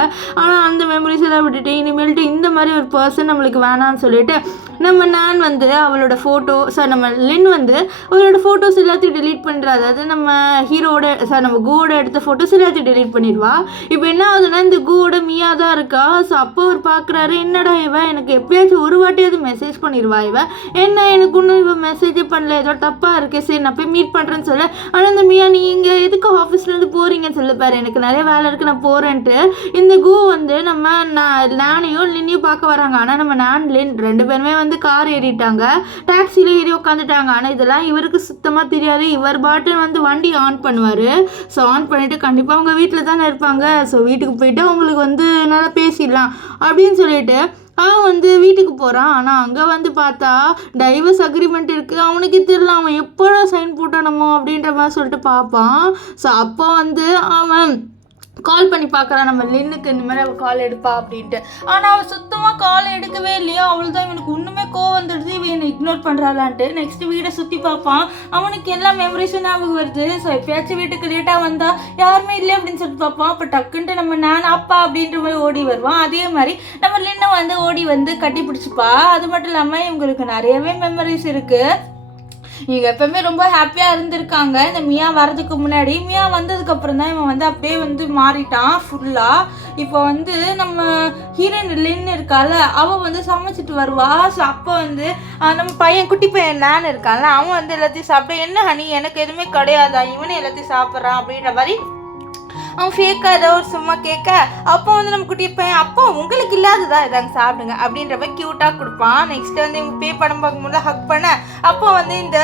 ஆனால் அந்த மெமரிஸ் எல்லாம் விட்டுட்டு இனிமேல்ட்டு இந்த மாதிரி ஒரு பர்சன் நம்மளுக்கு வேணாம்னு சொல்லிட்டு நம்ம நான் வந்து அவளோட ஃபோட்டோ நம்ம லின் வந்து அவளோட ஃபோட்டோஸ் எல்லாத்தையும் டெலீட் பண்ணுறா. அதாவது நம்ம ஹீரோட நம்ம கூவோட எடுத்த ஃபோட்டோஸ் எல்லாத்தையும் டெலீட் பண்ணிடுவா. இப்போ என்ன ஆகுதுன்னா இந்த கூவோட மியா தான் இருக்கா. ஸோ அப்போ அவர் பார்க்குறாரு, என்னடா இவன் எனக்கு எப்பயாச்சும் ஒரு வாட்டியாவது மெசேஜ் பண்ணிடுவா, இவன் என்ன எனக்கு இன்னும் இவன் மெசேஜே பண்ணல, ஏதோ தப்பாக இருக்குது, சரி நான் போய் மீட் பண்ணுறேன்னு சொல்ல. ஆனால் இந்த மியா நீங்கள் எதுக்கு ஆஃபீஸ்லேருந்து போகிறீங்கன்னு சொல்லிப்பாரு, எனக்கு நிறைய வேலை இருக்குது நான் போகிறேன்ட்டு இந்த கூ வந்து நம்ம நானையும் லின்னையும் பார்க்க வராங்க. ஆனால் நம்ம நான் லின் 2 பேருமே வந்து கார் ஏறிட்டாங்க, டாக்ஸியில் ஏறி உட்காந்துட்டாங்க. ஆனால் இதெல்லாம் இவருக்கு சுத்தமாக தெரியாது. இவர் பாட்டு வந்து வண்டி ஆன் பண்ணுவார். ஸோ ஆன் பண்ணிவிட்டு கண்டிப்பாக அவங்க வீட்டில் தானே இருப்பாங்க, ஸோ வீட்டுக்கு போயிட்டு அவங்களுக்கு வந்து நல்லா பேசிடலாம் அப்படின்னு சொல்லிட்டு அவன் வந்து வீட்டுக்கு போகிறான். ஆனால் அங்கே வந்து பார்த்தா டைவர்ஸ் அக்ரிமெண்ட் இருக்குது. அவனுக்கு தெரியல அவன் எப்போடா சைன் போட்டானமோ அப்படின்ற மாதிரி சொல்லிட்டு பார்ப்பான். ஸோ அப்போ வந்து அவன் கால் பண்ணி பார்க்குறான் நம்ம லின்னுக்கு, இந்த மாதிரி அவள் கால் எடுப்பா அப்படின்ட்டு. ஆனால் அவள் சுத்தமாக கால் எடுக்கவே இல்லையா. அவள் தான் இவனுக்கு ஒன்றுமே கோவம் வந்துடுது, இவன் என்னை இக்னோர் பண்ணுறாளான்ட்டு. நெக்ஸ்ட் வீடை சுற்றி பார்ப்பான். அவனுக்கு எல்லா மெமரிஸும் ஞாபகம் வருது. ஸோ எப்பயாச்சும் வீட்டுக்கு லேட்டாக வந்தால் யாருமே இல்லை அப்படின்னு சொல்லிட்டு பார்ப்பான். அப்போ டக்குன்ட்டு நம்ம நான் அப்பா அப்படின்ற மாதிரி ஓடி வருவான். அதே மாதிரி நம்ம லின்னை வந்து ஓடி வந்து கட்டி பிடிச்சிப்பா. அது மட்டும் இல்லாமல் இவங்களுக்கு நிறையவே மெமரிஸ் இருக்குது. இவங்க எப்பவுமே ரொம்ப ஹாப்பியாக இருந்திருக்காங்க. இந்த மியா வரதுக்கு முன்னாடி, மியா வந்ததுக்கப்புறம் தான் இவன் வந்து அப்படியே வந்து மாறிட்டான் ஃபுல்லாக. இப்போ வந்து நம்ம ஹீரோயின் லின் இருக்கால, அவள் வந்து சமைச்சிட்டு வருவா. ஸோ அப்போ வந்து நம்ம பையன் குட்டி பையன் நான் இருக்கான்ல, அவன் வந்து எல்லாத்தையும் சாப்பிட்டு, என்ன ஹனி எனக்கு எதுவுமே கிடையாதா, இவனே எல்லாத்தையும் சாப்பிட்றான் அப்படின்ற மாதிரி அவன் ஃபேக்காக ஏதோ ஒரு சும்மா கேட்க, அப்போ வந்து நம்ம குட்டி பையன் அப்போ உங்களுக்கு இல்லாததா இதாங்க சாப்பிடுங்க அப்படின்ற மாதிரி க்யூட்டாக கொடுப்பான். நெக்ஸ்ட்டு வந்து இவங்க பே படம் பார்க்கும்போது ஹக் பண்ண, அப்போ வந்து இந்த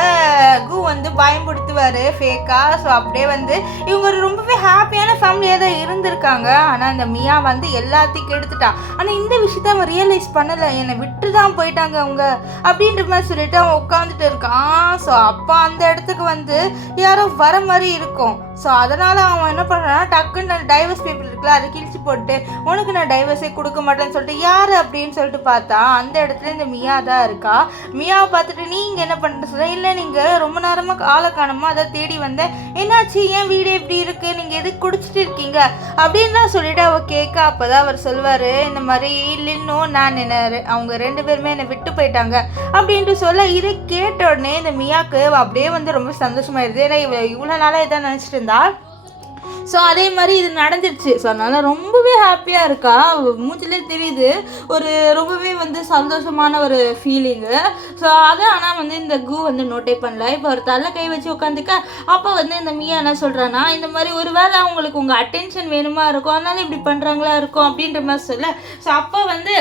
கூ வந்து பயன்படுத்துவார் ஃபேக்காக. ஸோ அப்படியே வந்து இவங்க ஒரு ரொம்பவே ஹாப்பியான ஃபேமிலியாக தான் இருந்திருக்காங்க. ஆனால் இந்த மியா வந்து எல்லாத்தையும் கெடுத்துட்டான். ஆனால் இந்த விஷயத்த அவன் ரியலைஸ் பண்ணலை, என்னை விட்டு தான் போயிட்டாங்க அவங்க அப்படின்ற மாதிரி சொல்லிட்டு அவன் உட்காந்துட்டு இருக்கான். ஸோ அப்போ அந்த இடத்துக்கு வந்து யாரோ வர மாதிரி இருக்கும். ஸோ அதனால் அவன் என்ன பண்ணுறான்னா டக்குன்னு டைவர்ஸ் பேப்பர் இருக்குல்ல அதை கிழிச்சு போட்டு, உனக்கு நான் டைவர்ஸே கொடுக்க மாட்டேன்னு சொல்லிட்டு யார் அப்படின்னு சொல்லிட்டு பார்த்தா அந்த இடத்துல இந்த மியா தான் இருக்கா. மியாவை பார்த்துட்டு நீங்கள் என்ன பண்ணுறது சொல்ல, இல்லை நீங்கள் ரொம்ப நேரமாக ஆளை காணமா அதை தேடி வந்தேன், என்னாச்சு ஏன் வீடு எப்படி இருக்குது, நீங்கள் எதுக்கு குடிச்சிட்டு இருக்கீங்க அப்படின்லாம் சொல்லிட்டு அவள் கேட்க. அப்போ தான் அவர் சொல்வார், இந்த மாதிரி லின்னும் நான் என்ன அவங்க 2 பேருமே என்னை விட்டு போயிட்டாங்க அப்படின்ட்டு சொல்ல. இதை கேட்ட உடனே இந்த மியாவுக்கு அப்படியே வந்து ரொம்ப சந்தோஷமாயிருது. ஏன்னா இவ்வளோ நாளாக இதான் நினச்சிட்டு இருந்தா. ஸோ அதே மாதிரி இது நடந்துருச்சு. ஸோ அதனால் ரொம்பவே ஹாப்பியாக இருக்கா, மூச்சிலே தெரியுது ஒரு ரொம்பவே வந்து சந்தோஷமான ஒரு ஃபீலிங்கு. ஸோ அதை ஆனால் வந்து இந்த கூ வந்து நோட்டே பண்ணல. இப்போ ஒரு தலை கை வச்சு உட்காந்துக்க, அப்போ வந்து இந்த மியா என்ன சொல்கிறான்னா, இந்த மாதிரி ஒரு வேளை அவங்களுக்கு உங்கள் அட்டென்ஷன் வேணுமா இருக்கும், அதனால இப்படி பண்ணுறாங்களா இருக்கும் அப்படின்ற மாதிரி சொல்ல. ஸோ அப்போ வந்து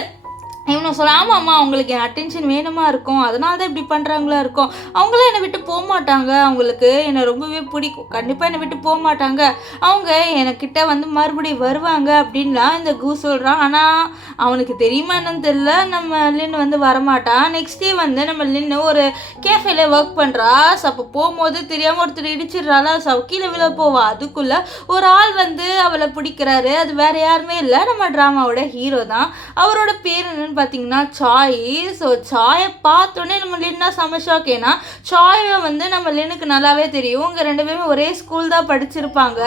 இவனை சொல்ல, ஆமாம்மா அவங்களுக்கு என் அட்டென்ஷன் வேணுமா இருக்கும், அதனால தான் இப்படி பண்ணுறாங்களா இருக்கும், அவங்களும் என்னை விட்டு போக மாட்டாங்க, அவங்களுக்கு என்னை ரொம்பவே பிடிக்கும், கண்டிப்பாக என்னை விட்டு போக மாட்டாங்க, அவங்க எனக்கிட்ட வந்து மறுபடியும் வருவாங்க அப்படின்லாம் இந்த கூ சொல்கிறான். ஆனால் அவனுக்கு தெரியுமா என்னன்னு தெரியல, நம்ம லின்னு வந்து வரமாட்டான். நெக்ஸ்ட் டே வந்து நம்ம லின்னு ஒரு கேஃபேல ஒர்க் பண்ணுறா. ஸோ அப்போ போகும்போது தெரியாமல் ஒருத்தர் இடிச்சிடுறாளா. ஸோ கீழே விழ போவா. அதுக்குள்ளே ஒரு ஆள் வந்து அவளை பிடிக்கிறாரு. அது வேறு யாருமே இல்லை, நம்ம ட்ராமாவோட ஹீரோ தான். அவரோட பேர் என்னன்னு பார்த்தீங்கன்னா சாய். ஸோ சாயை பார்த்தோன்னே நம்ம லின்னா செம ஷாக். ஏன்னா சாயை வந்து நம்ம லின்னுக்கு நல்லாவே தெரியும். இவங்க 2 பேருமே ஒரே ஸ்கூல் தான் படிச்சிருப்பாங்க,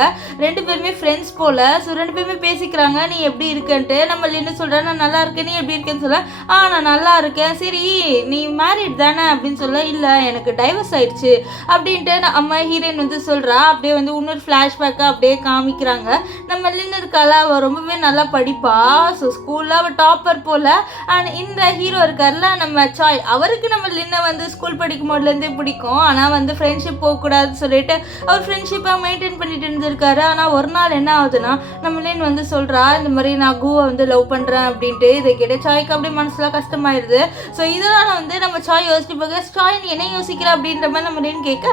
2 பேருமே ஃப்ரெண்ட்ஸ் போல். ஸோ 2 பேருமே பேசிக்கிறாங்க, நீ எப்படி இருக்குன்ட்டு. நம்ம லின்னு சொல்கிறேன், நான் நல்லா இருக்கேன், நீ எப்படி இருக்கேன்னு சொல்ல, நான் நல்லா இருக்கேன், சரி நீ மேரிட் தானே அப்படின்னு சொல்ல, இல்லை எனக்கு டைவர்ஸ் ஆயிடுச்சு அப்படின்ட்டு நம்ம ஹீரோயின் வந்து சொல்கிறா. அப்படியே வந்து இன்னொரு ஃப்ளாஷ்பேக்காக அப்படியே காமிக்கிறாங்க. நம்ம லின்னு இருக்கால, அவள் ரொம்பவே நல்லா படிப்பா. ஸோ ஸ்கூலில் அவள் டாப்பர் போல். அண்ட் இந்த ஹீரோ இருக்கார்ல நம்ம சாய், அவருக்கு நம்ம லின்னை வந்து ஸ்கூல் படிக்கும் போதுலேருந்தே பிடிக்கும். ஆனால் வந்து ஃப்ரெண்ட்ஷிப் போகக்கூடாதுன்னு சொல்லிட்டு அவர் ஃப்ரெண்ட்ஷிப்பாக மெயின்டைன் பண்ணிட்டு இருந்திருக்காரு. ஆனால் ஒரு நாள் என்ன ஆகுதுன்னா நம்ம லின் வந்து சொல்கிறா இந்த மாதிரி நான் கூவை வந்து லவ் பண்ணுறேன் அப்படின்ட்டு. இதை கேட்டு சாய்க்கு அப்படியே மனசுலாம் கஷ்டமாயிருது. ஸோ இதனால் வந்து நம்ம சாய் யோசிச்சு பார்க்க, சாய் நீ என்ன யோசிக்கிற அப்படின்ற மாதிரி நம்ம லின் கேட்க,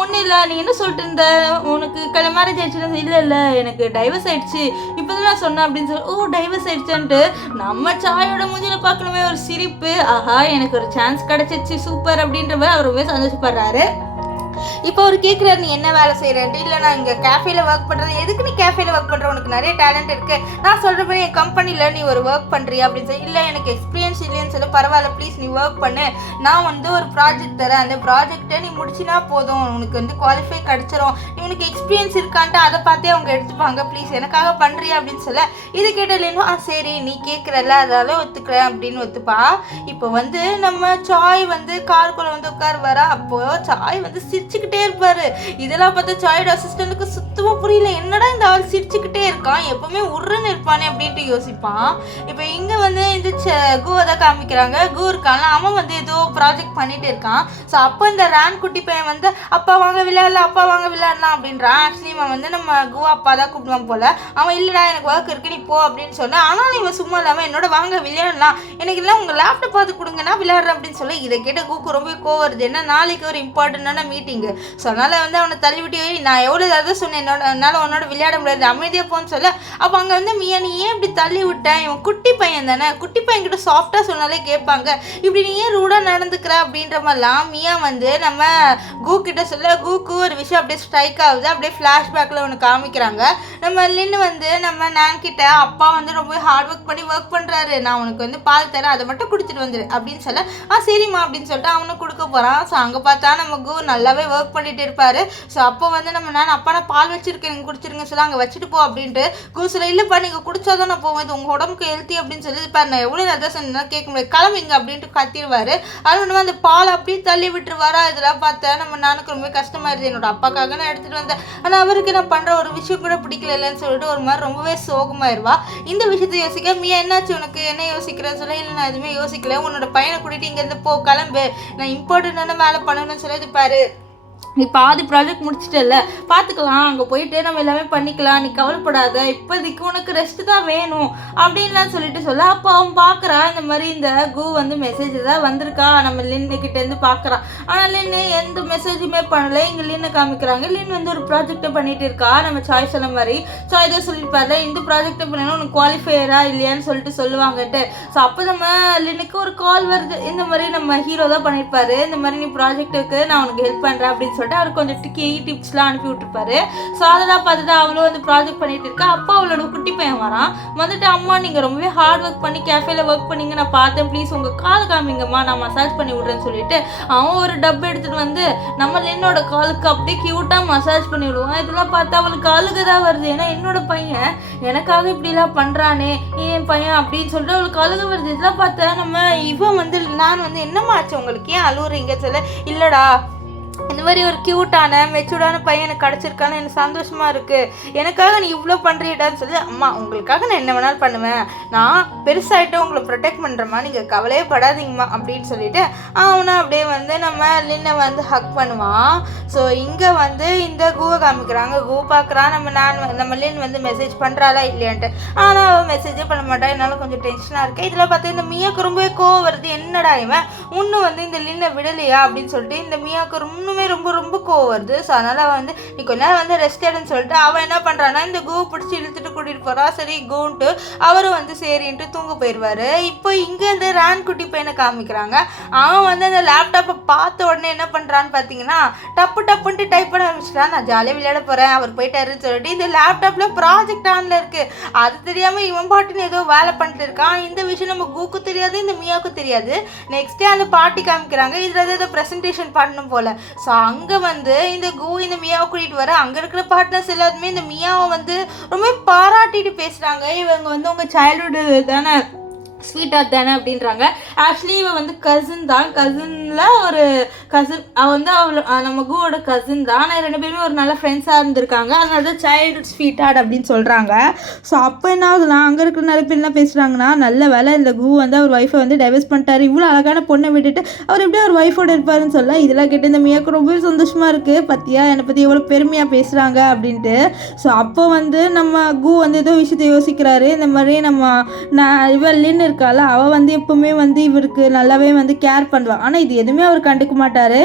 ஒன்றும் இல்லை நீ என்ன சொல்லிட்டு இருந்த, உனக்கு மேரேஜ் ஆயிடுச்சு? இல்லை எனக்கு டைவர்ஸ் ஆயிடுச்சு இப்போ தான் நான் சொன்னேன் அப்படின்னு சொல்லி, ஓ டைவர்ஸ் ஆயிடுச்சுன்ட்டு நம்ம சாயோட மூஞ்சில பார்க்கணுமே ஒரு சிரிப்பு, ஆஹா எனக்கு ஒரு சான்ஸ் கிடச்சிச்சு சூப்பர் அப்படின்ற மாதிரி அவர் ரொம்ப சந்தோஷப்படுறாரு. இப்போ அவர் கேட்குறாரு நீ என்ன வேலை செய்கிறேன்ட்டு. இல்லை நான் இங்கே கேஃபேல ஒர்க் பண்ணுறது. எதுக்கு நீ கேஃபேல ஒர்க் பண்ணுற, உனக்கு நிறைய டேலண்ட் இருக்குது, நான் சொல்கிறப்ப என் கம்பெனியில் நீ ஒரு ஒர்க் பண்ணுறியா அப்படின்னு சொல்லி. இல்லை எனக்கு எக்ஸ்பீரியன்ஸ் இல்லைன்னு சொல்லி. பரவாயில்ல ப்ளீஸ் நீ ஒர்க் பண்ணு, நான் வந்து ஒரு ப்ராஜெக்ட் தரேன், அந்த ப்ராஜெக்டை நீ முடிச்சினா போதும், உனக்கு வந்து குவாலிஃபை கிடச்சிரும், உனக்கு எக்ஸ்பீரியன்ஸ் இருக்கான்ட்டு அதை பார்த்தே அவங்க எடுத்துப்பாங்க, ப்ளீஸ் எனக்காக பண்ணுறியா அப்படின்னு சொல்ல. இது கேட்டலேன்னு சரி நீ கேட்குறல்ல அதனால ஒத்துக்கிறேன் அப்படின்னு ஒத்துப்பா. இப்போ வந்து நம்ம சாய் வந்து காருக்குள்ளே வந்து உட்காருவாரா. அப்போது சாய் வந்து சிரிச்சுக்கிட்டே இருப்பாரு. இதெல்லாம் பார்த்தா சாயோட அசிஸ்டன்ட்டுக்கு சுத்தமாக புரியல, என்னடா இந்த ஆள் சிரிச்சுக்கிட்டே இருக்கான், எப்பவுமே உருன்னு இருப்பானே அப்படின்ட்டு யோசிப்பான். இப்போ இங்கே வந்து இந்த கூவை தான் காமிக்கிறாங்க. கூ இருக்கான்ல அவன் வந்து ஏதோ ப்ராஜெக்ட் பண்ணிட்டு இருக்கான். ஸோ அப்போ இந்த ரேன் குட்டி பையன் வந்து அப்பா வாங்க விளையாடலாம், அப்பா வாங்க விளையாடலாம் அப்படின்றான். ஆக்சுவலி அவன் வந்து நம்ம கூ அப்பா தான் கூப்பிடுவான் போல. அவன் இல்லைடா எனக்கு ஒர்க் இருக்கு நீ போ அப்படின்னு சொன்ன. ஆனாலும் இவன் சும்மா இல்லாமல் என்னோட வாங்க விளையாடலாம், எனக்கு இல்லை உங்கள் லேப்டாப் பார்த்து கொடுங்க நான் விளையாடுறேன் அப்படின்னு சொல்லி. இதை கேட்ட கூக்கு ரொம்ப கோவம் வருது, ஏன்னா நாளைக்கு ஒரு இம்பார்ட்டண்டான மீட்டிங்கு. ஸோ அதனால் வந்து அவனை தள்ளிவிட்டு நான் எவ்வளோ தடவை சொன்னேன் என்னால் உன்னோட விளையாட முடியாது அமைதியாக போன்னு சொல்ல. அப்போ அங்கே வந்து மியா நீ ஏன் இப்படி தள்ளி விட்டேன், இவன் குட்டி பையன் தானே, குட்டி பையன் கிட்ட சாஃப்டாக சொன்னாலே கேட்பாங்க, இப்படி நீ ஏன் ரூடாக நடந்துக்கிற அப்படின்ற மாதிரிலாம் மியா வந்து நம்ம கூ கிட்ட சொல்ல. கூக்கு ஒரு விஷயம் அப்படியே ஸ்ட்ரைக் ஆகுது. அப்படியே ஃப்ளாஷ்பேக்கில் ஒன்று காமிக்கிறாங்க. நம்ம லின்னு வந்து நம்ம நான் கிட்ட அப்பா வந்து ரொம்ப ஹார்ட் ஒர்க் பண்ணி ஒர்க் பண்ணுறாரு, நான் உனக்கு வந்து பால் தரேன் அதை மட்டும் குடிச்சிட்டு வந்துரு அப்படின்னு சொல்ல. சரிம்மா அப்படின்னு சொல்லிட்டு அவனுக்கு கொடுக்க போகிறான். ஸோ அங்கே பார்த்தா நம்ம கூ நல்லாவே ஒர்க் பண்ணிட்டு இருப்பாரு. ஸோ அப்போ வந்து நம்ம நான் அப்பா நான் பால் வச்சிருக்கேன் நீங்கள் குடிச்சிருங்க சொல்ல, அங்கே வச்சுட்டு போ அப்படின்ட்டு. கூ சொல்ல இல்லைப்பா நீங்கள் குடிச்சாதான் நான் போவேன், இது உங்கள் உடம்புக்கு ஹெல்த்தி அப்படின்னு சொல்லி பாரு நான் எவ்வளோ அதான் சொன்னேன் கேட்க முடியாது கிளம்பிங்க அப்படின்ட்டு கத்திடுவார். அது ஒன்று அந்த பால் அப்படியே தள்ளி விட்டுருவாரா. இதெல்லாம் பார்த்தா நம்ம நானுக்கு ரொம்ப கஷ்டமாயிருது, என்னோட அப்பாக்காக நான் எடுத்துகிட்டு வந்தேன், ஆனால் அவருக்கு நான் பண்ணுற ஒரு விஷயம் கூட பிடிக்கல இல்லைன்னு சொல்லிட்டு ஒரு மாதிரி ரொம்பவே சோகமாயிருவா. இந்த விஷயத்தை யோசிக்க மியா என்னாச்சு உனக்கு என்ன யோசிக்கிறேன்னு சொல்ல. இல்லை நான் எதுவுமே யோசிக்கல, உன்னோட பையனை கூட்டிகிட்டு இங்கேருந்து போ கிளம்பு, நான் இம்பார்ட்டண்டான வேலை பண்ணணும்னு சொல்லி இது பாரு நீ பாதி ப்ராஜெக்ட் முடிச்சிட்டல பார்த்துக்கலாம், அங்கே போயிட்டு நம்ம எல்லாமே பண்ணிக்கலாம், நீ கவலைப்படாத, இப்போதைக்கு உனக்கு ரெஸ்ட் தான் வேணும் அப்படின்லாம் சொல்லிட்டு சொல்ல. அப்போ அவன் பார்க்குறான் இந்த மாதிரி இந்த கூ வந்து மெசேஜ் தான் வந்திருக்கா நம்ம லின்னுக்கிட்டேருந்து பார்க்குறான். ஆனால் லின்னு எந்த மெசேஜுமே பண்ணலை. இங்கே லின்னு காமிக்கிறாங்க. லின் வந்து ஒரு ப்ராஜெக்டை பண்ணிட்டு இருக்கா. நம்ம சாய் சொன்ன மாதிரி சாய் தான் சொல்லியிருப்பாரு இந்த ப்ராஜெக்டை பண்ணணும் உனக்கு குவாலிஃபையரா இல்லையான்னு சொல்லிட்டு சொல்லுவாங்கன்ட்டு. ஸோ அப்போ நம்ம லின்னுக்கு ஒரு கால் வருது, இந்த மாதிரி நம்ம ஹீரோ தான் பண்ணியிருப்பாரு, இந்த மாதிரி நீ ப்ராஜெக்ட்டுக்கு நான் உனக்கு ஹெல்ப் பண்ணுறேன் அப்படின்னு சொல்லிட்டு அவர் கொஞ்சம் டிப்ஸ்லாம் அனுப்பி விட்டுருப்பாரு. ஸோ அதெல்லாம் பார்த்துட்டு அவளும் வந்து ப்ராஜெக்ட் பண்ணிட்டு இருக்கா. அப்பா அவளோட குட்டி பையன் வரான். வந்துட்டு அம்மா நீங்கள் ரொம்பவே ஹார்ட் ஒர்க் பண்ணி கேஃபேல ஒர்க் பண்ணீங்க நான் பார்த்தேன், ப்ளீஸ் உங்கள் கால் காமிங்கம்மா நான் மசாஜ் பண்ணி விட்றேன்னு சொல்லிட்டு அவன் ஒரு டப்பு எடுத்துகிட்டு வந்து நம்ம லின்னோட காலுக்கு அப்படியே க்யூட்டாக மசாஜ் பண்ணி விடுவான். இதெல்லாம் பார்த்து அவளுக்கு அழுக தான் வருது, ஏன்னா என்னோட பையன் எனக்காக இப்படிலாம் பண்ணுறானே என் பையன் அப்படின்னு சொல்லிட்டு அவளுக்கு அழுக வருது. இதெல்லாம் பார்த்தா நம்ம இவன் வந்து நான் வந்து என்னம்மா ஆச்சு உங்களுக்கு ஏன் அழுகுறீங்க சொல்ல. இல்லைடா இந்த மாதிரி ஒரு க்யூட்டான மெச்சூர்டான பையன் எனக்கு கிடச்சிருக்கான்னு எனக்கு சந்தோஷமாக இருக்குது, எனக்காக நீ இவ்வளோ பண்ணுறீடான்னு சொல்லி. அம்மா உங்களுக்காக நான் என்ன வேணாலும் பண்ணுவேன், நான் பெருசாகிட்டு உங்களை ப்ரொடெக்ட் பண்ணுறேம்மா, நீங்கள் கவலையே படாதீங்கம்மா அப்படின்னு சொல்லிட்டு அவனை அப்படியே வந்து நம்ம லின்னை வந்து ஹக் பண்ணுவான். ஸோ இங்கே வந்து இந்த கூவை காமிக்கிறாங்க. கூ பார்க்குறான் நம்ம லின் வந்து மெசேஜ் பண்ணுறாளா இல்லையான்ட்டு. ஆனால் அவள் மெசேஜே பண்ண மாட்டா. என்னால் கொஞ்சம் டென்ஷனாக இருக்குது. இதில் பார்த்தா இந்த மியாவுக்கு ரொம்பவே கோவம் வருது, என்னடா இவன் இன்னும் வந்து இந்த லின்னை விடலையா அப்படின்னு சொல்லிட்டு இந்த மியாவுக்கு இன்னுமே ரொம்ப ரொம்ப கோவம் வருது. ஸோ அதனால் அவன் வந்து நீ கொஞ்ச நேரம் வந்து ரெஸ்ட் எடுன்னு சொல்லிட்டு அவன் என்ன பண்ணுறான்னா இந்த கூ பிடிச்சி இழுத்துட்டு கூட்டிகிட்டு போகிறா. சரி கூன்ட்டு அவரும் வந்து சரின்ட்டு தூங்க போயிடுவார். இப்போ இங்கே இந்த ரேன் குட்டி பையனை காமிக்கிறாங்க. அவன் வந்து அந்த லேப்டாப்பை பார்த்த உடனே என்ன பண்ணுறான்னு பார்த்தீங்கன்னா டப்புன்ட்டு டைப் பண்ண ஆரம்பிச்சிட்டான். நான் ஜாலியாக விளையாட போகிறேன் அவர் போயிட்டாருன்னு சொல்லிட்டு இந்த லேப்டாப்பில் ப்ராஜெக்ட் ஆனில் இருக்குது. அது தெரியாமல் இவன் பாட்டுன்னு ஏதோ வேலை பண்ணிட்டு இருக்கான். இந்த விஷயம் நம்ம கூக்கு தெரியாது, இந்த மியாவுக்கும் தெரியாது. நெக்ஸ்ட்டே அந்த பார்ட்டி காமிக்கிறாங்க. இதில் ஏதோ ப்ரெசன்டேஷன் பண்ணணும் போல். ஸோ அங்கே வந்து இந்த கூ இந்த மியாவை கூட்டிகிட்டு வர அங்கே இருக்கிற பார்ட்னர்ஸ் எல்லாருமே இந்த மியாவை வந்து ரொம்ப பாராட்டிட்டு பேசுகிறாங்க. இவங்க வந்து உங்கள் சைல்டுஹுட் தானே ஸ்வீட்டாக தானே அப்படின்றாங்க. ஆக்சுவலி இவன் வந்து கசின் தான், கசினில் ஒரு கசின், அவள் வந்து நம்ம கூவோட கசின் தான். ஆனால் 2 பேருமே ஒரு நல்ல ஃப்ரெண்ட்ஸாக இருந்திருக்காங்க. அதனால தான் சைல்டுஹுட் ஸ்வீட்டார்ட் அப்படின்னு சொல்கிறாங்க. ஸோ அப்போ என்ன ஆகுதுன்னா, அங்கே இருக்கிற நிறைய பேர் என்ன பேசுகிறாங்கன்னா, நல்ல வேலை இந்த கூ வந்து அவர் ஒய்ஃபை வந்து டைவர்ஸ் பண்ணிட்டாரு, இவ்வளோ அழகான பொண்ணை விட்டுட்டு அவர் எப்படியும் அவர் ஒய்ஃபோட இருப்பாருன்னு சொல்ல, இதெல்லாம் கேட்டு இந்த மியாவுக்கு ரொம்பவே சந்தோஷமாக இருக்குது. பத்தியா என்னை பற்றி எவ்வளோ பெருமையாக பேசுகிறாங்க அப்படின்ட்டு. ஸோ அப்போ வந்து நம்ம கூ வந்து ஏதோ விஷயத்தை யோசிக்கிறாரு. இந்த மாதிரி இவள் லின்னு இருக்கால, அவள் வந்து எப்பவுமே வந்து இவருக்கு நல்லாவே வந்து கேர் பண்ணுவாள். ஆனால் இது எதுவுமே அவர் கண்டுக்க மாட்டார்.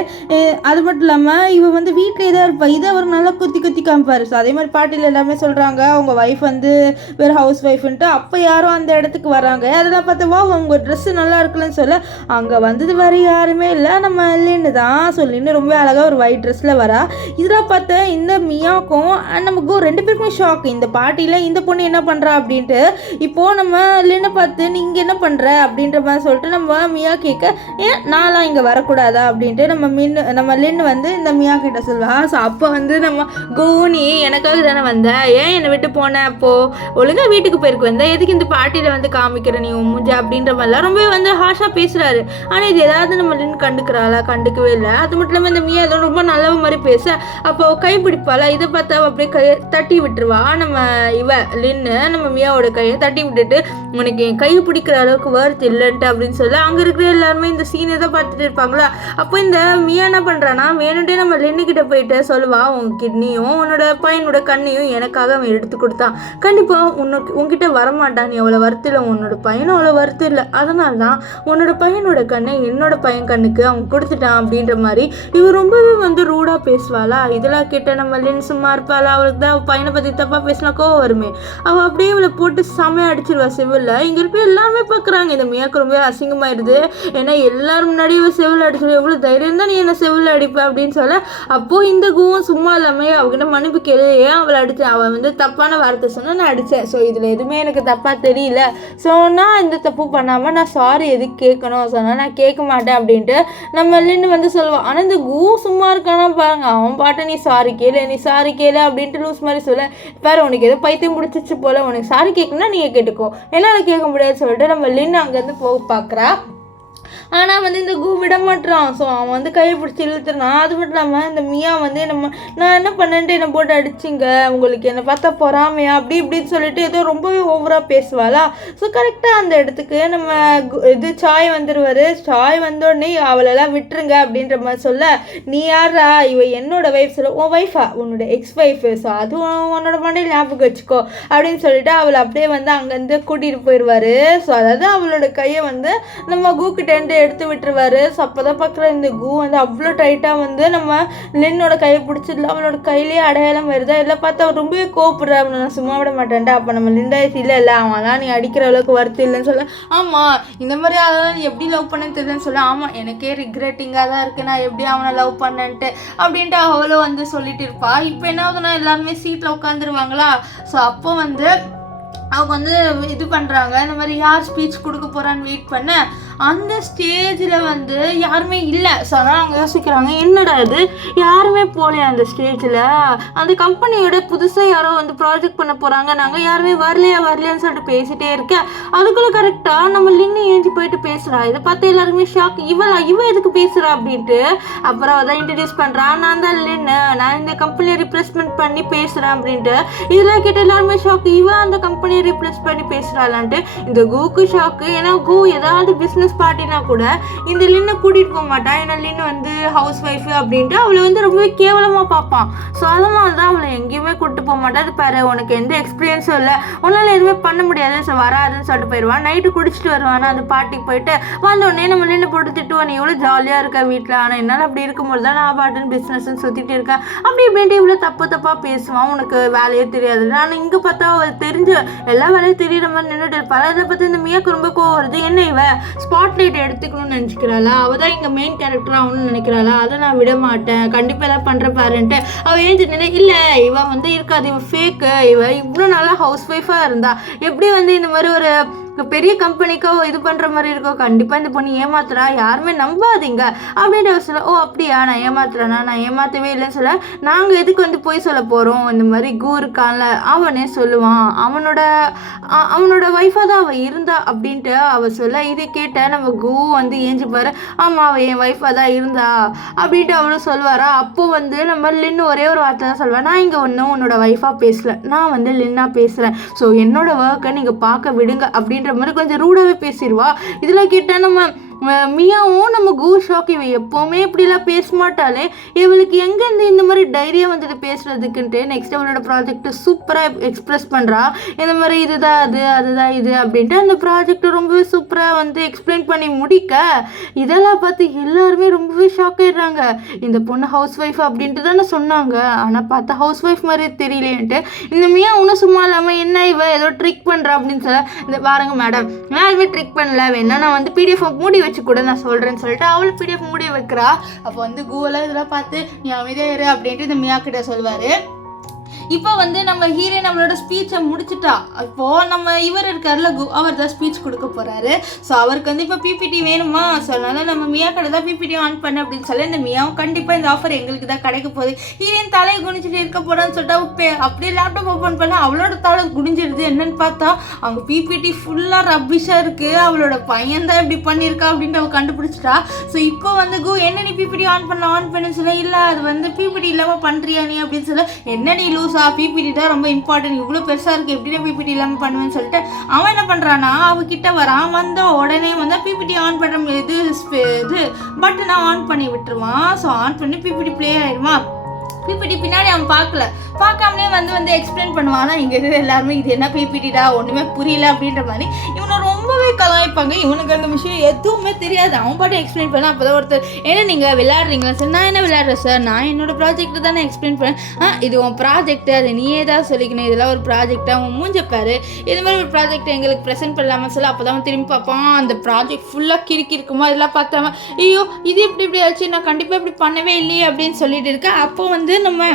அது மட்டும் இல்லாமல் இவள் வந்து வீட்டில் இதாக இருப்பாள், இதை அவர் நல்லா குத்தி காமிப்பார். ஸோ அதே மாதிரி பாட்டியில் எல்லாமே சொல்கிறாங்க அவங்க ஒய்ஃப் வந்து வேறு ஹவுஸ் ஒய்ஃப்ன்ட்டு. அப்போ யாரும் அந்த இடத்துக்கு வராங்க. அதெல்லாம் பார்த்தவா அவங்க ட்ரெஸ்ஸு நல்லா இருக்குல்லன்னு சொல்ல, அங்கே வந்தது வேறு யாருமே இல்லை, நம்ம லின்னு தான். ஸோ லின்னு ரொம்ப அழகாக ஒரு ஒயிட் ட்ரெஸ்ஸில் வரா. இதெல்லாம் பார்த்து இந்த மியாவுக்கும் நமக்கு 2 பேருக்குமே ஷாக். இந்த பாட்டியில் இந்த பொண்ணு என்ன பண்ணுறா அப்படின்ட்டு. இப்போது நம்ம லின்னு பார்த்து நீ இங்கே என்ன பண்ணுற அப்படின்ற மாதிரி சொல்லிட்டு நம்ம மியா கேட்க, ஏன் நான்லாம் இங்கே வரக்கூடாதா அப்படின்ட்டு நம்ம லின்னு வந்து இந்த மியா கிட்ட சொல்வா. ஸோ அப்போ வந்து நம்ம கூனி எனக்காக தானே வந்த, ஏன் என்னை விட்டு போனேன், அப்போது ஒழுங்காக வீட்டுக்கு போயிருக்கு வந்த, எதுக்கு இந்த பாட்டியில் வந்து காமிக்கிற நீ மூஞ்சா அப்படின்ற மாதிரிலாம் ரொம்பவே வந்து ஹாஷாக பேசுகிறாரு. ஆனால் இது ஏதாவது நம்ம லின்னு கண்டுக்கிறாளா? கண்டுக்கவே இல்லை. அது மட்டும் இல்லாமல் இந்த மியா ஏதோ ரொம்ப நல்ல மாதிரி பேச, அப்போ கை பிடிப்பாளா, இதை பார்த்தா அப்படியே கையை தட்டி விட்டுருவா. நம்ம லின்னு நம்ம மியாவோட கையை தட்டி விட்டுட்டு, உனக்கு என் கையை பிடிக்கிற அளவுக்கு வர்த் இல்லைன்ட்டு அப்படின்னு சொல்ல, அங்கே இருக்கிற எல்லாருமே இந்த சீனை தான் பார்த்துட்டு இருப்பாங்களா. அப்போ இந்த மியா என்ன பண்ணுறான்னா, வேணுன்ட்டே நம்ம லின்னுக்கிட்ட போயிட்டு சொல்லுவா, உன் கிட்னியும் உன்னோட பையனோட கண்ணையும் எனக்காக அவன் எடுத்து கொடுத்தான், கண்டிப்பாக உன்கிட்ட வரமாட்டான், நீ அவ்வளோ வருத்து இல்லை, உன்னோட பையனும் அவ்வளோ வருத்து இல்லை, அதனால தான் உன்னோட பையனோட கண்ணை என்னோட பையன் கண்ணுக்கு அவன் கொடுத்துட்டான் அப்படின்ற மாதிரி இவர் ரொம்பவே வந்து ரூடாக பேசுவாளா. இதெல்லாம் கேட்ட நம்ம லின் சும்மா இருப்பாளா, அவளுக்கு தான் பையனை பற்றி தப்பாக பேசினா கோவம் வருமே. அவள் அப்படியே இவளை போட்டு செமையாக அடிச்சிருவா செவிலில். இங்கே இருக்க எல்லாருமே பார்க்குறாங்க. இந்த மியாக்கு ரொம்ப அசிங்கமாயிடுது. ஏன்னா எல்லாரும் முன்னாடி இவள் செவில் அடிச்சிடும், எவ்வளோ தைரியம் தான் நீ என்ன செவில் அடிப்ப அப்படின்னு சொல்ல, அப்போது இந்த கூவும் சும்மா இல்லாமல் அவகிட்ட மன்னிப்பு கேளையே அவளை அடித்தேன், அவள் வந்து தப்பான வார்த்தை சொன்னால் நான் அடித்தேன், ஸோ இதில் எதுவுமே எனக்கு தப்பாக தெரியல, ஸோ நான் இந்த தப்பு பண்ணாமல் நான் சாரி எதுக்கு கேட்கணும், சொன்னால் நான் கேட்க மாட்டேன் அப்படின்ட்டு நம்ம லின்னு வந்து சொல்லுவான். ஆனால் இந்த கூ சும்மா இருக்கானா பாருங்க, அவன் பாட்டை நீ சாரி கேளு அப்படின்ட்டு லூஸ் மாதிரி சொல்ல, பாரு உனக்கு ஏதோ பைத்தியம் பிடிச்சிச்சு போல, உனக்கு சாரி கேட்கணும்னா நீங்கள் கேட்டுக்கோ, என்னால் கேட்க முடியாது சொல்லிட்டு நம்ம லின்னு அங்கேருந்து போக பார்க்குறா. ஆனால் வந்து இந்த கூ விட மாட்டான். ஸோ அவன் வந்து கையை பிடிச்சி இழுத்துறான். அது மட்டும் இல்லாமல் இந்த மியா வந்து நான் என்ன பண்ணேன்ட்டு என்னை போட்டு அடிச்சிங்க, உங்களுக்கு என்னை பார்த்தா பொறாமையா அப்படி இப்படின்னு சொல்லிட்டு ஏதோ ரொம்பவே ஓவராக பேசுவாளா. ஸோ கரெக்டாக அந்த இடத்துக்கு நம்ம சாய் வந்துடுவார். சாய் வந்தோடனே அவளெல்லாம் விட்டுருங்க அப்படின்ற மாதிரி சொல்ல, நீ யாரா, இவ என்னோட ஒய்ஃப் சொல்ல, உன் ஒய்ஃபா, உன்னோட எக்ஸ் ஒய்ஃபு, ஸோ அதுவும் உன்னோட மண்டையில் ஞாபகம் வச்சுக்கோ அப்படின்னு சொல்லிட்டு அவளை அப்படியே வந்து அங்கேருந்து கூட்டிகிட்டு போயிடுவார். ஸோ அதாவது அவளோட கையை வந்து நம்ம கூக்கிட்டேன்ட்டு எடுத்து விட்டுருவாரு. ஸோ அப்போ தான் பார்க்குற இந்த கூ வந்து அவ்வளோ டைட்டாக வந்து நம்ம லின்னோட கையை பிடிச்சிடல, அவளோட கையிலேயே அடையாளம் வருதா. இல்லை பார்த்தா அவர் ரொம்பவே கோப்பிட்றா, நான் சும்மா விட மாட்டேன்டா. அப்போ நம்ம லிண்டாய்ஸ் இல்லை அவன்லாம் நீ அடிக்கிற அளவுக்கு வருத்தம் இல்லைன்னு சொல்ல, ஆமாம் இந்த மாதிரி அதெல்லாம் நீ எப்படி லவ் பண்ண தெரியலன்னு சொல்ல, ஆமாம் எனக்கே ரிக்ரெட்டிங்காக தான் இருக்குது நான் எப்படி அவனை லவ் பண்ணேன்ட்டு அப்படின்ட்டு அவளும் வந்து சொல்லிட்டு இருப்பா. இப்போ என்ன ஆகுதுன்னா எல்லாருமே சீட்டில் உட்காந்துருவாங்களா. ஸோ அப்போ வந்து அவங்க வந்து இது பண்ணுறாங்க, இந்த மாதிரி யார் ஸ்பீச் கொடுக்க போகிறான்னு வெயிட் பண்ண, அந்த ஸ்டேஜில் வந்து யாருமே இல்லை. ஸோ அதனால் அவங்க யோசிக்கிறாங்க, என்னடா இது யாருமே போகலையா அந்த ஸ்டேஜில், அந்த கம்பெனியோட புதுசாக யாரோ வந்து ப்ராஜெக்ட் பண்ண போகிறாங்க, நாங்கள் யாருமே வரலையான்னு சொல்லிட்டு பேசிகிட்டே இருக்கேன். அதுக்குள்ளே கரெக்டாக நம்ம லின்னு ஏஞ்சி போயிட்டு பேசுகிறா. இதை பார்த்து எல்லாருமே ஷாக், இவ எதுக்கு பேசுகிறா அப்படின்ட்டு. அப்புறம் அதான் இன்ட்ரடியூஸ் பண்ணுறான், நான் தான் லின்னு, நான் இந்த கம்பெனியை ரிப்ரசன்ட் பண்ணி பேசுகிறேன் அப்படின்ட்டு. இதெல்லாம் கேட்டு எல்லாருமே ஷாக்கு, இவன் அந்த கம்பெனியை ரிப்ளேஸ் பண்ணி பேசுகிறாளான்ட்டு. இந்த கூக்கு ஷாக்கு. ஏன்னா கூ ஏதாவது பிஸ்னஸ் பார்ட்டினா கூட இந்த லின்னை கூட்டிகிட்டு போக மாட்டான். ஏன்னா லின்னு வந்து ஹவுஸ் ஒய்ஃபு அப்படின்ட்டு அவளை வந்து ரொம்பவே கேவலமாக பார்ப்பான். ஸோ அதனால தான் அவளை எங்கேயுமே கூப்பிட்டு போக மாட்டான். அது பாரு உனக்கு எந்த எக்ஸ்பீரியன்ஸும் இல்லை, உன்னால் எதுவுமே பண்ண முடியாது, ஸோ வராதுன்னு சொல்லிட்டு போயிடுவான். நைட்டு குடிச்சிட்டு வருவானா அந்த பார்ட்டிக்கு போயிட்டு வந்தோடனே நம்ம லின்னு போட்டு திட்டுவான், நீ எவ்வளோ ஜாலியாக இருக்கா வீட்டில், ஆனால் என்னால் அப்படி இருக்கும்போது தான் நான் பாட்டுன்னு பிஸ்னஸ்ன்னு சுற்றிட்டு இருக்கேன் அப்படி இப்படின்ட்டு இவ்வளோ தப்பாக பேசுவான். உனக்கு வேலையே தெரியாது. நான் இங்கே பார்த்தா அவள் தெரிஞ்சு எல்லா வேலையும் தெரியுற மாதிரி நின்றுட்டு இருப்பாள். அதை பார்த்து இந்த மியாக்கு ரொம்ப கோவம் வருது. என்ன இவ ஸ்பாட்லைட் எடுத்துக்கணும்னு நினச்சிக்கிறாளா, அவள் தான் இங்கே மெயின் கேரக்டர் ஆகணும்னு நினைக்கிறாளா, அதை நான் விட மாட்டேன், கண்டிப்பாக எல்லாம் பண்ணுற பாருன்ட்டு அவள் ஏஞ்சிட்டு, இல்லை இவன் வந்து இருக்காது, இவன் ஃபேக்கு, இவன் இவ்வளோ நல்லா ஹவுஸ் ஒய்ஃபாக இருந்தா எப்படி வந்து இந்த மாதிரி ஒரு பெரிய கம்பெனிக்கோ இது பண்ணுற மாதிரி இருக்கோ, கண்டிப்பாக இந்த பொண்ணு ஏமாத்துறா, யாருமே நம்பாதீங்க அப்படின்ற சொல்ல. ஓ அப்படியா, நான் ஏமாத்துறேனா? நான் ஏமாற்றவே இல்லைன்னு சொல்ல. நாங்கள் எதுக்கு வந்து போய் சொல்ல போகிறோம், இந்த மாதிரி கூ இருக்கான்ல அவனே சொல்லுவான், அவனோட ஒய்ஃபாக தான் அவள் இருந்தா அப்படின்ட்டு அவள் சொல்ல. இதை கேட்ட நம்ம கூ வந்து ஏஞ்சி பாரு, ஆமாம் அவள் என் ஒய்ஃபாக தான் இருந்தா அப்படின்ட்டு அவளும் சொல்லுவாரா. அப்போ வந்து நம்ம லின்னு ஒரே ஒரு வார்த்தை தான் சொல்லுவேன், நான் இங்கே ஒன்றும் உன்னோட ஒய்ஃபாக பேசல, நான் வந்து லின்னா பேசுகிறேன், ஸோ என்னோட ஒர்க்கை நீங்கள் பார்க்க விடுங்க அப்படின்ற மாதிரி கொஞ்சம் ரூடாகவே பேசிடுவா. இதில் கேட்டால் நம்ம மியாவும் நம்ம கூ ஷாக், இவன் எப்போவுமே இப்படிலாம் பேச மாட்டாளே, இவளுக்கு எங்கேருந்து இந்த மாதிரி தைரியம் வந்துட்டு பேசுறதுக்குன்ட்டு நெக்ஸ்ட் அவளோட ப்ராஜெக்ட் சூப்பராக எக்ஸ்பிரஸ் பண்ணுறா. இந்த மாதிரி இதுதான் அதுதான் இது அப்படின்ட்டு அந்த ப்ராஜெக்ட் ரொம்பவே சூப்பராக வந்து எக்ஸ்பிளைன் பண்ணி முடிக்க இதெல்லாம் பார்த்து எல்லாருமே ரொம்பவே ஷாக் ஆயிடுறாங்க. இந்த பொண்ணு ஹவுஸ் ஒய்ஃப் அப்படின்ட்டு தானே சொன்னாங்க, ஆனால் பார்த்தா ஹவுஸ் ஒய்ஃப் மாதிரி தெரியலேன்ட்டு. இந்த மியா ஒன்றும் சும்மா இல்லாமல் என்ன இவ ஏதோ ட்ரிக் பண்ணுறா அப்படின்னு சொல்ல. இந்த பாருங்க மேடம், நான் எதுவுமே ட்ரிக் பண்ணல, வேணா நான் வந்து பிடிஎஃப் மூடி வச்சு கூட நான் சொல்கிறேன்னு சொல்லிட்டு அவள் பிடிஎஃப் மூடி வைக்கிறா. அப்போ வந்து கூகுளில் இதெல்லாம் பார்த்து நீ அமைதியாக இரு அப்படின்ட்டு இந்த மியா கிட்ட சொல்லுவார். இப்போ வந்து நம்ம ஹீரோயின் நம்மளோட ஸ்பீச்சை முடிச்சுட்டா. இப்போது நம்ம இவர் இருக்கார்ல கு, அவர் தான் ஸ்பீச் கொடுக்க போகிறாரு. ஸோ அவருக்கு வந்து இப்போ பிபிடி வேணுமா, ஸோ அதனால நம்ம மியா கடை தான் பிபிடி ஆன் பண்ண அப்படின்னு சொல்லி இந்த மியாவும் கண்டிப்பாக இந்த ஆஃபர் எங்களுக்கு தான் கிடைக்க போகுது, ஹீரோயின் தலையை குனிஞ்சிட்டு இருக்க போகிறான்னு சொல்லிட்டு அப்படியே லேப்டாப் ஓப்பன் பண்ண அவளோட தலை குனிஞ்சிடுது. என்னன்னு பார்த்தா அவங்க பிபிடி ஃபுல்லாக ரப்பிஷாக இருக்குது, அவளோட பையன் தான் இப்படி பண்ணியிருக்கா அப்படின்ட்டு அவள் கண்டுபிடிச்சிட்டா. ஸோ இப்போ வந்து கு என்ன நீ பிபிடி ஆன் பண்ணு சொல்ல, இல்லை அது வந்து பிபிடி இல்லாமல் பண்ணுறியா நீ அப்படின்னு சொல்ல. என்ன நீ லூஸா, பிபிடி தான் ரொம்ப இம்பார்ட்டன்ட், இவ்வளோ பெருசாக இருக்குது, எப்படின்னா பிபிடி இல்லாமல் பண்ணுவேன்னு சொல்லிட்டு அவன் என்ன பண்ணுறான்னா அவகிட்ட வரான். வந்த உடனே வந்து பிபிடி ஆன் பண்ணுற இது பட்டனை ஆன் பண்ணி விட்டுருவான். ஸோ ஆன் பண்ணி பிபிடி ப்ளே ஆயிடுமா. பிபிடி பின்னாடி அவன் பார்க்காமலே வந்து எக்ஸ்பிளைன் பண்ணுவான். இங்கே இருக்கிற எல்லாருமே இது என்ன பிபிடிடா ஒன்றுமே புரியல அப்படின்ற மாதிரி இவனை ரொம்பவே கலாய்ப்பாங்க. இவனுக்கு அந்த விஷயம் எதுவுமே தெரியாது, அவன் பாட்டு எக்ஸ்பிளைன் பண்ண. அப்போ தான் ஒருத்தர், ஏன்னா நீங்கள் விளையாடுறீங்களா சார்? நான் என்ன விளையாடுறேன் சார், நான் என்னோட ப்ராஜெக்ட் தானே எக்ஸ்பிளைன் பண்ணேன். இது உன் ப்ராஜெக்ட், அது நீயே தான் சொல்லிக்கணும், இதெல்லாம் ஒரு ப்ராஜெக்டாக அவன் மூஞ்சப்பாரு, இது மாதிரி ஒரு ப்ராஜெக்ட் எங்களுக்கு ப்ரெசென்ட் பண்ணலாமல் சொல்ல. அப்போ தான் திரும்பி பார்ப்பான், அந்த ப்ராஜெக்ட் ஃபுல்லாக கிறுக்கி இருக்குமா, இதெல்லாம் பார்த்தாம ஐயோ இது இப்படி ஆச்சு, நான் கண்டிப்பாக இப்படி பண்ணவே இல்லையே அப்படின்னு சொல்லிட்டு இருக்கேன். அப்போ வந்து நம்ம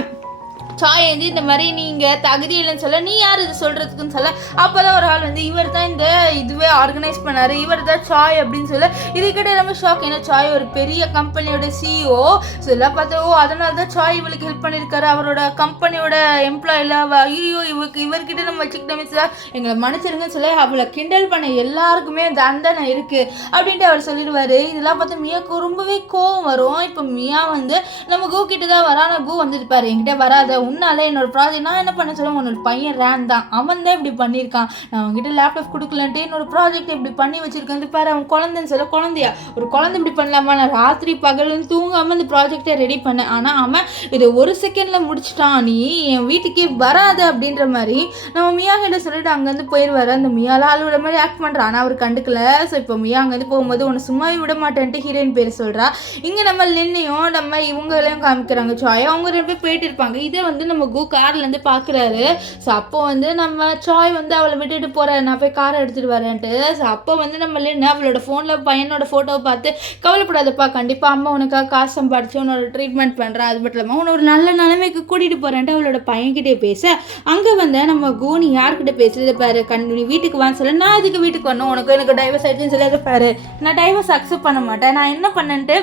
சாய் வந்து இந்த மாதிரி நீங்கள் தகுதி இல்லைன்னு சொல்ல, நீ யார் இது சொல்கிறதுக்குன்னு சொல்ல. அப்போ தான் ஒரு ஆள் வந்து இவர் தான் இந்த இதுவே ஆர்கனைஸ் பண்ணார், இவர் தான் சாய் அப்படின்னு சொல்ல. இதுக்கிட்ட எல்லாமே ஷாக், ஏன்னா சாய் ஒரு பெரிய கம்பெனியோட சிஇஓ. ஸோ எல்லாம் பார்த்தா ஓ அதனால தான் சாய் இவளுக்கு ஹெல்ப் பண்ணியிருக்காரு, அவரோட கம்பெனியோட எம்ப்ளாயில். ஐயோ இவர்கிட்ட நம்ம வச்சுக்கிட்டோமே சார், எங்களை மன்னிச்சிருங்கன்னு சொல்ல. அவளை கிண்டல் பண்ண எல்லாருக்குமே தண்டனை இருக்குது அப்படின்ட்டு அவர் சொல்லிடுவார். இதெல்லாம் பார்த்து மியாவுக்கு ரொம்பவே கோவம் வரும். இப்போ மியா வந்து நம்ம கூ கிட்ட தான் வரா, ஆனால் கூ வந்துருப்பாரு, என்கிட்ட வராத, உன்னால என்னோட ப்ராஜெக்ட் நான் என்ன பண்ண சொல்ல, உன்னோட பையன் ரேன் தான், அவன் தான் இப்படி பண்ணியிருக்கான், நான் அவங்ககிட்ட லேப்டாப் கொடுக்கலன்ட்டு என்னோட ப்ராஜெக்ட் இப்படி பண்ணி வச்சிருக்கேன் பாரு, அவன் குழந்தைன்னு சொல்ல. குழந்தையா, ஒரு குழந்தை இப்படி பண்ணலாமா, நான் ராத்திரி பகல்னு தூங்காமல் இந்த ப்ராஜெக்டை ரெடி பண்ணேன், ஆனால் அவன் இதை ஒரு செகண்டில் முடிச்சிட்டான், நீ என் வீட்டுக்கே வராது அப்படின்ற மாதிரி நம்ம மியா கிட்ட சொல்லிட்டு அங்கேருந்து போயிடுவார். அந்த மியாலாம் ஆளுவிட மாதிரி ஆக்ட் பண்ணுறான், ஆனால் அவர் கண்டுக்கல. ஸோ இப்போ மியா அங்கேருந்து போகும்போது உன்னை சும்மாவே விட மாட்டேன்ட்டு ஹீரோயின் பேர் சொல்கிறா. இங்கே நம்ம லின்னையும் நம்ம இவங்களையும் காமிக்கிறாங்க, சாய் அவங்க 2 பேர் போயிட்டு இருப்பாங்க. இதே வந்து நம்ம கூ கார்லேருந்து பார்க்குறாரு. ஸோ அப்போ வந்து நம்ம சாய் வந்து அவளை விட்டுட்டு போகிறாரு, நான் போய் காரை எடுத்துகிட்டு வரேன்ட்டு. ஸோ அப்போ வந்து நம்ம லின்னு அவளோட ஃபோனில் பையனோட ஃபோட்டோவை பார்த்து, கவலைப்படாதப்பா, கண்டிப்பாக அம்மா உனக்காக காசு சம்பாடிச்சு உன்னோட ட்ரீட்மெண்ட் பண்ணுறேன், அது மட்டும் இல்லாமல் உன்னை ஒரு நல்ல நிலைமைக்கு கூட்டிகிட்டு போகிறேன்ட்டு அவளோட பையன்கிட்டே பேச. அங்கே வந்து நம்ம கூ நீ யார்கிட்ட பேசுறது பாரு, நீ வீட்டுக்கு வான்னு சொல்ல. நான் அதுக்கு வீட்டுக்கு வரணும், எனக்கு டைவர்ஸ் ஆகிடுச்சுன்னு சொல்லி பாரு, நான் டைவர்ஸ் அக்செப்ட் பண்ண மாட்டேன், நான் என்ன பண்ணேன்ட்டு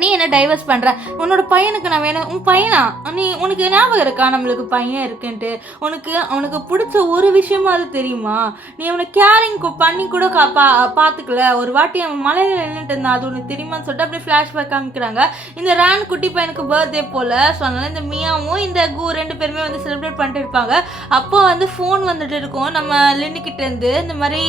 நீ என்ன டைவர்ஸ் பண்ணுற, உன்னோட பையனுக்கு நான் வேணும். உன் பையனா, உனக்கு ஞாபகம் இருக்கா நம்மளுக்கு பையன் இருக்குன்ட்டு, அவனுக்கு பிடிச்ச ஒரு விஷயமா அது தெரியுமா, நீ அவனை கேரிங் பண்ணி கூட பார்த்துக்கல, ஒரு வாட்டி அவன் மலையில் நின்றுட்டு இருந்தான், அது உனக்கு தெரியுமான்னு சொல்லிட்டு அப்படியே ஃப்ளாஷ்பேக் காமிக்கிறாங்க. இந்த ரேன் குட்டி பையனுக்கு பர்த்டே போல். ஸோ அதனால இந்த மியாவும் இந்த கூ 2 பேருமே வந்து செலிப்ரேட் பண்ணிட்டு இருப்பாங்க. அப்போ வந்து ஃபோன் வந்துட்டு இருக்கும் நம்ம லின்னுக்கிட்டேருந்து, இந்த மாதிரி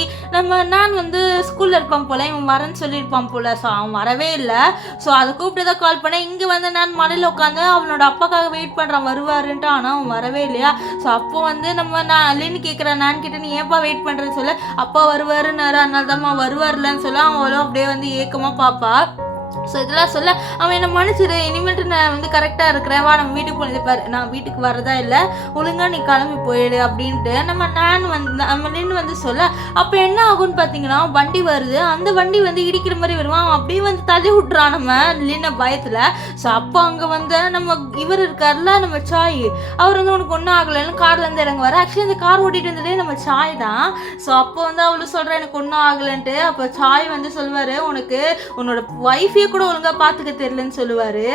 நான் வந்து ஸ்கூலில் இருப்பான் போல், இவன் வரேன்னு சொல்லியிருப்பான் போல். ஸோ அவன் வரவே இல்லை. ஸோ அது கூப்பிட்டு தான் கால் பண்ணேன். இங்கே வந்து நான் மலையில் உட்காந்து அவனோட அப்பாக்காக வெயிட் பண்ணுறான் வருவாருன்ட்டு, ஆனால் அவன் வரவே இல்லையா. ஸோ அப்போ வந்து நான் லின்னு கேட்குறேன், நான் கிட்ட நீ ஏப்பா வெயிட் பண்ணுறேன்னு சொல்ல. அப்பா வருவாருன்னாரு, அதனால தான்மா வருவார்லன்னு சொல்ல. அவங்களும் அப்படியே வந்து ஏக்கமாக பார்ப்பா. ஸோ இதெல்லாம் சொல்ல அவன் என்னை மன்னிச்சிடு, இனிமேட்டு நான் வந்து கரெக்டாக இருக்கிறேன், வா நம்ம வீட்டுக்கு போனது நான் வீட்டுக்கு வரதா இல்லை, ஒழுங்காக நீ கிளம்பி போயிடு அப்படின்ட்டு நம்ம நின்று வந்து சொல்ல, அப்போ என்ன ஆகும்னு பார்த்தீங்கன்னா வண்டி வருது, அந்த வண்டி வந்து இடிக்கிற மாதிரி வருவான், அவன் அப்படியே வந்து தள்ளி விட்றான் நம்ம லின்ன பயத்தில். ஸோ அப்போ அங்கே வந்து நம்ம இவர் இருக்கார்ல நம்ம சாய், அவர் வந்து உனக்கு ஒன்றும் ஆகலைன்னு கார்லேருந்து இறங்குவார். ஆக்சுவலி இந்த கார் ஓட்டிகிட்டு வந்ததே நம்ம சாய் தான். ஸோ அப்போ வந்து அவளும் சொல்கிறேன் எனக்கு ஒன்றும் ஆகலைன்ட்டு. அப்போ சாய் வந்து சொல்லுவார், உனக்கு உன்னோட ஒய்ஃபையே கூட ஒழுங்கா பாத்துக்க தெரியலன்னு சொல்லுவாரு.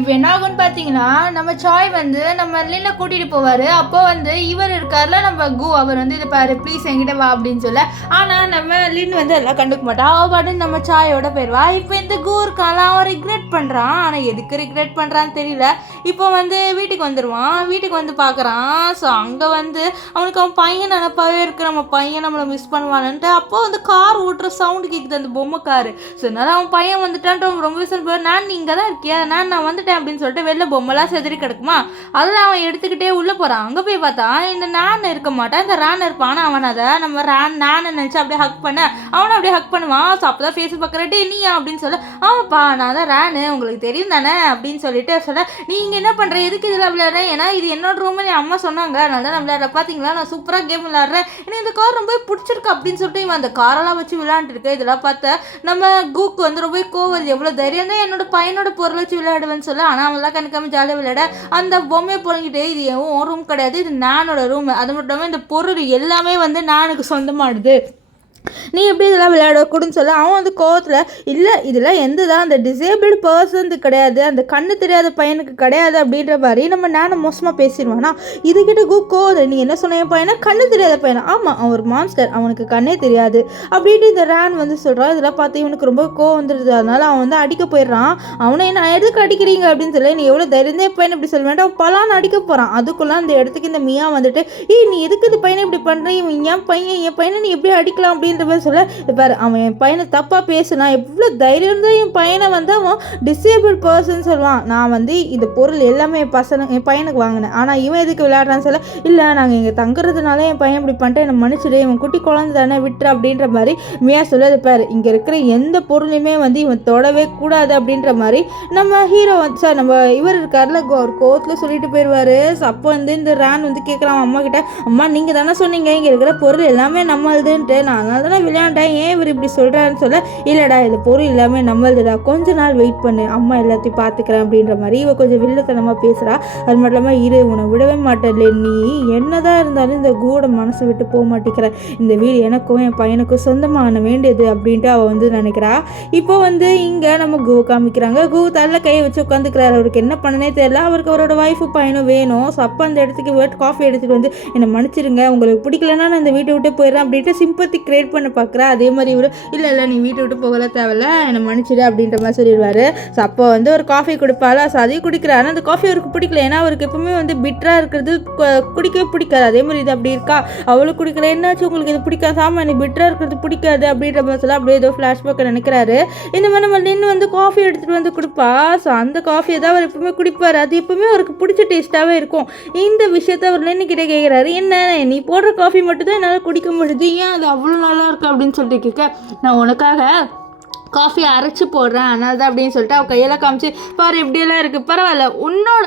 இப்போ என்ன ஆகும்னு பார்த்தீங்கன்னா நம்ம சாய் வந்து நம்ம லின்னை கூட்டிகிட்டு போவார். அப்போ வந்து இவர் இருக்கார்ல நம்ம கு, அவர் வந்து இது பாரு ப்ளீஸ் என்கிட்ட வா அப்படின்னு சொல்ல, ஆனால் நம்ம லின் வந்து எல்லாம் கண்டுக்க மாட்டா, அவள் பாட்டு நம்ம சாயோட போயிடுவா. இப்போ இந்த கு இருக்கால அவன் ரிக்ரெட் பண்ணுறான், ஆனால் எதுக்கு ரிக்ரெட் பண்ணுறான்னு தெரியல. இப்போ வந்து வீட்டுக்கு வந்துடுவான், வீட்டுக்கு வந்து பார்க்குறான். ஸோ அங்கே வந்து அவனுக்கு அவன் பையன் நினப்பாவே இருக்கு, நம்ம பையன் நம்மளை மிஸ் பண்ணுவானுன்ட்டு. அப்போ வந்து கார் ஓட்டுற சவுண்டு கேட்குது, அந்த பொம்மை காரு. ஸோ அதனால அவன் பையன் வந்துட்டான்ட்டு ரொம்ப விஷயம், நான் நீ இங்கே தான் இருக்கியா, நான் வந்துட்டேன் அப்படின்னு சொல்லிட்டு வெளில பொம்மைலாம் செதறி கிடக்குமா, அதில் அவன் எடுத்துக்கிட்டே உள்ளே போகிறான். அங்கே போய் பார்த்தா இந்த நான் இருக்க மாட்டான், இந்த ரான் இருப்பான். அவன் அதை நம்ம நான் நினச்சி அப்படியே ஹக் பண்ண, அவனை அப்படியே ஹக் பண்ணுவான். ஸோ அப்போ தான் ஃபேஸ் பார்க்குறட்டே நீயா அப்படின்னு சொல்ல, ஆமாப்பா நான் தான் ரானு, உங்களுக்கு தெரியும் தானே அப்படின்னு சொல்லிட்டு சொல்ல, நீங்கள் என்ன பண்ணுற, எதுக்கு இதில் விளையாடுறேன், ஏன்னா இது என்னோட ரூம்னு என் அம்மா சொன்னாங்க, அதனால தான் நான் விளையாடுற, பார்த்தீங்களா நான் சூப்பராக கேம் விளையாடுறேன், எனக்கு இந்த கார் ரொம்ப பிடிச்சிருக்கு அப்படின்னு சொல்லிட்டு இவன் அந்த காரெல்லாம் வச்சு விளையாண்டுருக்கு. இதெல்லாம் பார்த்த நம்ம கூக்கு வந்து ரொம்ப கோவல், எவ்வளோ தைரியம் தான் என்னோட பையனோட பொருள் வச்சு விளையாடுவேன்னு சொல்ல, ஆனால் அவன்லாம் கணக்காம ஜாலியாக விளையாட அந்த பொம்மையை பொழுங்கிட்டு இது என் ரூம் கிடையாது, இது நானோட ரூம், அது மட்டும் இல்லாமல் இந்த பொருள் எல்லாமே வந்து நானுக்கு சொந்தமானது, நீ எப்படி இதெல்லாம் விளையாடக்கூடுன்னு சொல்ல, அவன் வந்து கோவத்தில் இல்லை இதெல்லாம் எந்த தான் அந்த டிசேபிள்டு பர்சனுக்கு கிடையாது, அந்த கண்ணு தெரியாத பையனுக்கு கிடையாது அப்படின்ற மாதிரி நம்ம நானும் மோசமாக பேசிடுவானா. இதுக்கிட்ட கோவம், நீ என்ன சொன்ன பையனா, கண்ணு தெரியாத பையனா, ஆமாம் அவன் ஒரு மான்ஸ்டர், அவனுக்கு கண்ணே தெரியாது அப்படின்ட்டு இந்த ரேன் வந்து சொல்கிறான். இதெல்லாம் பார்த்து இவனுக்கு ரொம்ப கோவம் வந்துடுது, அதனால அவன் வந்து அடிக்க போயிடுறான். அவனை என்ன எதுக்கு அடிக்கிறீங்க அப்படின்னு சொல்லி, நீ எவ்வளோ தைரியந்தே பையனை இப்படி சொல்ல வேண்டாம், அவன் பலான்னு அடிக்க போகிறான். அதுக்குள்ளே அந்த இடத்துக்கு இந்த மியா வந்துட்டு, நீ எதுக்கு இந்த பையனை இப்படி பண்ணுற, இவன் என் பையனை நீ எப்படி அடிக்கலாம் அப்படின்ற மாதிரி சொல்ல, பாரு அவன் என் பையனை தப்பாக பேசுனா, எவ்வளோ தைரியம் தான் என் பையனை வந்து அவன் டிசேபிள் பர்சன் சொல்லுவான், நான் வந்து இந்த பொருள் எல்லாமே என் பையனுக்கு வாங்கினேன், ஆனால் இவன் எதுக்கு விளையாடுறான்னு சொல்ல, இல்லை நாங்கள் இங்கே தங்குறதுனால என் பையன் இப்படி பண்ணிட்டு என்னை மன்னிச்சிடு, இவன் குட்டி குழந்தை தானே விட்டுரு அப்படின்ற மாதிரி மியா சொல்ல, பாரு இங்கே இருக்கிற எந்த பொருளையுமே வந்து இவன் தொடவே கூடாது அப்படின்ற மாதிரி நம்ம ஹீரோ வந்து சார் நம்ம இவர் இருக்கார்ல ஒரு கோவத்தில் சொல்லிட்டு போயிடுவார். ஸோ அப்போ வந்து இந்த ரேன் வந்து கேட்குறான் அம்மா கிட்ட, அம்மா நீங்கள் தானே சொன்னீங்க இங்கே இருக்கிற பொருள் எல்லாமே நம்மளுதுன்ட்டு, நான் அதனால தானே விளையாண்டேன், ஏன் இவர் இப்படி சொல்கிறான்னு சொல்ல, இல்லைடா இது பொருள் எல்லாமே நம்மளுதுடா, கொஞ்ச நாள் வெயிட் பண்ணு, அம்மா எல்லாத்தையும் பார்த்துக்கிறேன் அப்படின்ற மாதிரி இவ கொஞ்சம் வில்லத்தனமாக பேசுகிறா. அது மட்டும் இல்லாமல் இரு உன்னை விடவே மாட்டேன்ல, நீ என்னதான் இருந்தாலும் இந்த கூட மனசை விட்டு போக மாட்டேங்கிற, இந்த வீடு எனக்கும் என் பையனுக்கும் சொந்தமான வேண்டியது அப்படின்ட்டு அவள் வந்து நினைக்கிறா. இப்போ வந்து இங்கே நம்ம கு காமிக்கிறாங்க. கு தள்ள கையை வச்சு உட்காந்துக்கிறாரு, அவருக்கு என்ன பண்ணனே தெரியல, அவருக்கு அவரோட ஒய்ஃபு பையனும் வேணும். ஸோ அப்போ அந்த இடத்துக்கு காஃபி எடுத்துகிட்டு வந்து என்னை மன்னிச்சிருங்க, உங்களுக்கு பிடிக்கலன்னா நான் இந்த வீட்டை விட்டு போயிடுறேன் அப்படின்ட்டு சிம்பத்தி கிரியேட் பண்ண பார்க்குறா. அதே மாதிரி இவர் இல்லை நீ வீட்டை விட்டு போகல தேவையில்ல, என்னை மன்னிச்சிடு அப்படின்ற மாதிரி சொல்லிடுவார். ஸோ அப்போ வந்து ஒரு காஃபி கொடுப்பாளா, ஸோ அதையும் குடிக்கிறாரு. அந்த காஃபி அவருக்கு பிடிக்கல, ஏன்னா அவருக்கு எப்பவுமே வந்து பிட்டராக இருக்கிறது குடிக்கவே பிடிக்காது. அதே மாதிரி இது அப்படி இருக்கா, அவளுக்கு குடிக்கல, என்னாச்சு உங்களுக்கு இது பிடிக்காது, ஆமாம் எனக்கு பிட்டராக இருக்கிறது பிடிக்காது அப்படின்ற மாதிரி சொல்ல, அப்படியே ஏதோ ஃப்ளாஷ்பேக்கை நினைக்கிறாரு. இந்த மாதிரி நம்ம நின்று வந்து காஃபி எடுத்துகிட்டு வந்து கொடுப்பா. ஸோ அந்த காஃபியை தான் அவர் எப்பவுமே குடிப்பார், அது எப்பவுமே அவருக்கு பிடிச்ச டேஸ்ட்டாகவே இருக்கும். இந்த விஷயத்த அவர் நின்று கிட்டே கேட்குறாரு, என்ன நீ போடுற காஃபி மட்டும் தான் என்னால் குடிக்க முடியுது, ஏன் அது அவ்வளோ நல்லா இருக்கு அப்படின்னு சொல்லிட்டு கேட்க, நான் உனக்காக காஃபி அரைச்சி போடுறேன் அதனால தான் அப்படின்னு சொல்லிட்டு அவள் கையெல்லாம் காமிச்சு, பாரு எப்படியெல்லாம் இருக்குது, பரவாயில்ல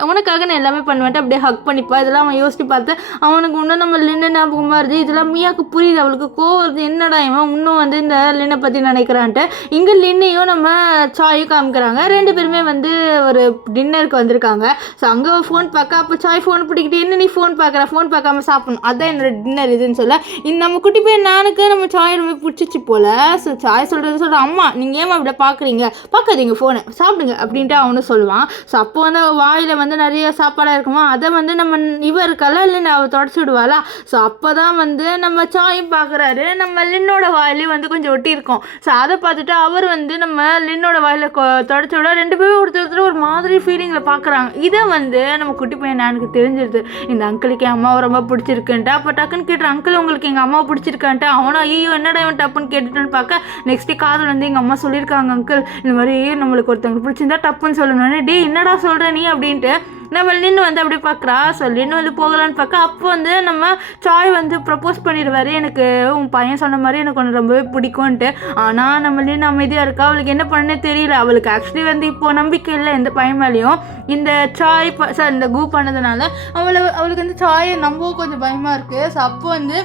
உனக்காக நான் எல்லாமே பண்ணுவேன்ட்டு அப்படியே ஹக் பண்ணிப்பா. இதெல்லாம் அவன் யோசிச்சு பார்த்து அவனுக்கு இன்னும் நம்ம லின்ன ஞாபகமாக இருக்குது. இதெல்லாம் மியாவுக்கு புரியுது, அவளுக்கு கோவம் என்னடா இவன் இன்னும் வந்து இந்த லின்னை பற்றி நினைக்கிறான்ட்டு. இங்கே லின்னையும் நம்ம சாயும் காமிக்கிறாங்க. ரெண்டு பேருமே வந்து ஒரு டின்னருக்கு வந்திருக்காங்க. ஸோ அங்கே ஃபோன் பார்க்க, அப்போ சாய் ஃபோன் பிடிக்கிட்டு, என்ன நீ ஃபோன் பார்க்குற, ஃபோன் பார்க்காம சாப்பிடணும், அதுதான் என்னோட டின்னர் இதுன்னு சொல்ல, இந்த நம்ம குட்டி பையன் நானுக்கு நம்ம சாய் ரொம்ப பிடிச்சிச்சு போல். ஸோ சாய் சொல்கிறேன் அம்மா நீங்கள் ஏமா இப்படி பார்க்காதீங்க ஃபோனை சாப்பிடுங்க அப்படின்ட்டு அவனும் சொல்லுவான். ஸோ அப்போ வந்து வாயில் வந்து நிறைய சாப்பாடாக இருக்குமா, அதை வந்து நம்ம இவர் இருக்கால இல்லை அவள் தொடச்சி விடுவாளா. ஸோ அப்போ தான் வந்து நம்ம சாயும் பார்க்குறாரு, நம்ம லின்னோட வாயிலையும் வந்து கொஞ்சம் ஒட்டி இருக்கும். ஸோ அதை பார்த்துட்டு அவர் வந்து நம்ம லின்னோட வாயில் தொடச்சி விட, ரெண்டு பேரும் ஒருத்தர் ஒரு மாதிரி ஃபீலிங்கில் பார்க்குறாங்க. இதை வந்து நம்ம குட்டி பையன் எனக்கு தெரிஞ்சிருது, இந்த அங்கிளுக்கு என் அம்மாவை ரொம்ப பிடிச்சிருக்குன்ட்டு. அப்போ டக்குன்னு கேட்டுறேன், அங்கிள் உங்களுக்கு எங்கள் அம்மாவை பிடிச்சிருக்கான்ட்டு. அவனும் ஐயோ என்னடா இவன் டப்புன்னு கேட்டுட்டுன்னு பார்க்க, நெக்ஸ்ட்டு காதல் வந்து எங்கள் அம்மா சொல்லியிருக்காங்க அங்கிள், இந்த மாதிரி நம்மளுக்கு ஒருத்தவங்க பிடிச்சிருந்தா டப்புன்னு சொல்லணும். டே என்னடா சொல்கிற நீ அப்படின்ட்டு நம்ம லின்னு வந்து அப்படியே பார்க்குறா. ஸோ லின்னு வந்து போகலான்னு பார்க்க அப்போ வந்து நம்ம சாய் வந்து ப்ரப்போஸ் பண்ணிடுவார், எனக்கு உன் பையன் சொன்ன மாதிரி எனக்கு ஒன்று ரொம்பவே பிடிக்கும்ன்ட்டு. ஆனால் நம்ம லின்னு அமைதியாக இருக்கா, அவளுக்கு என்ன பண்ணே தெரியல. அவளுக்கு ஆக்சுவலி வந்து இப்போது நம்பிக்கை இல்லை எந்த பையன் மேலேயும். இந்த சாய் இந்த கூ பண்ணதுனால அவளுக்கு வந்து சாயை நம்பவும் கொஞ்சம் பயமாக இருக்குது. ஸோ அப்போ வந்து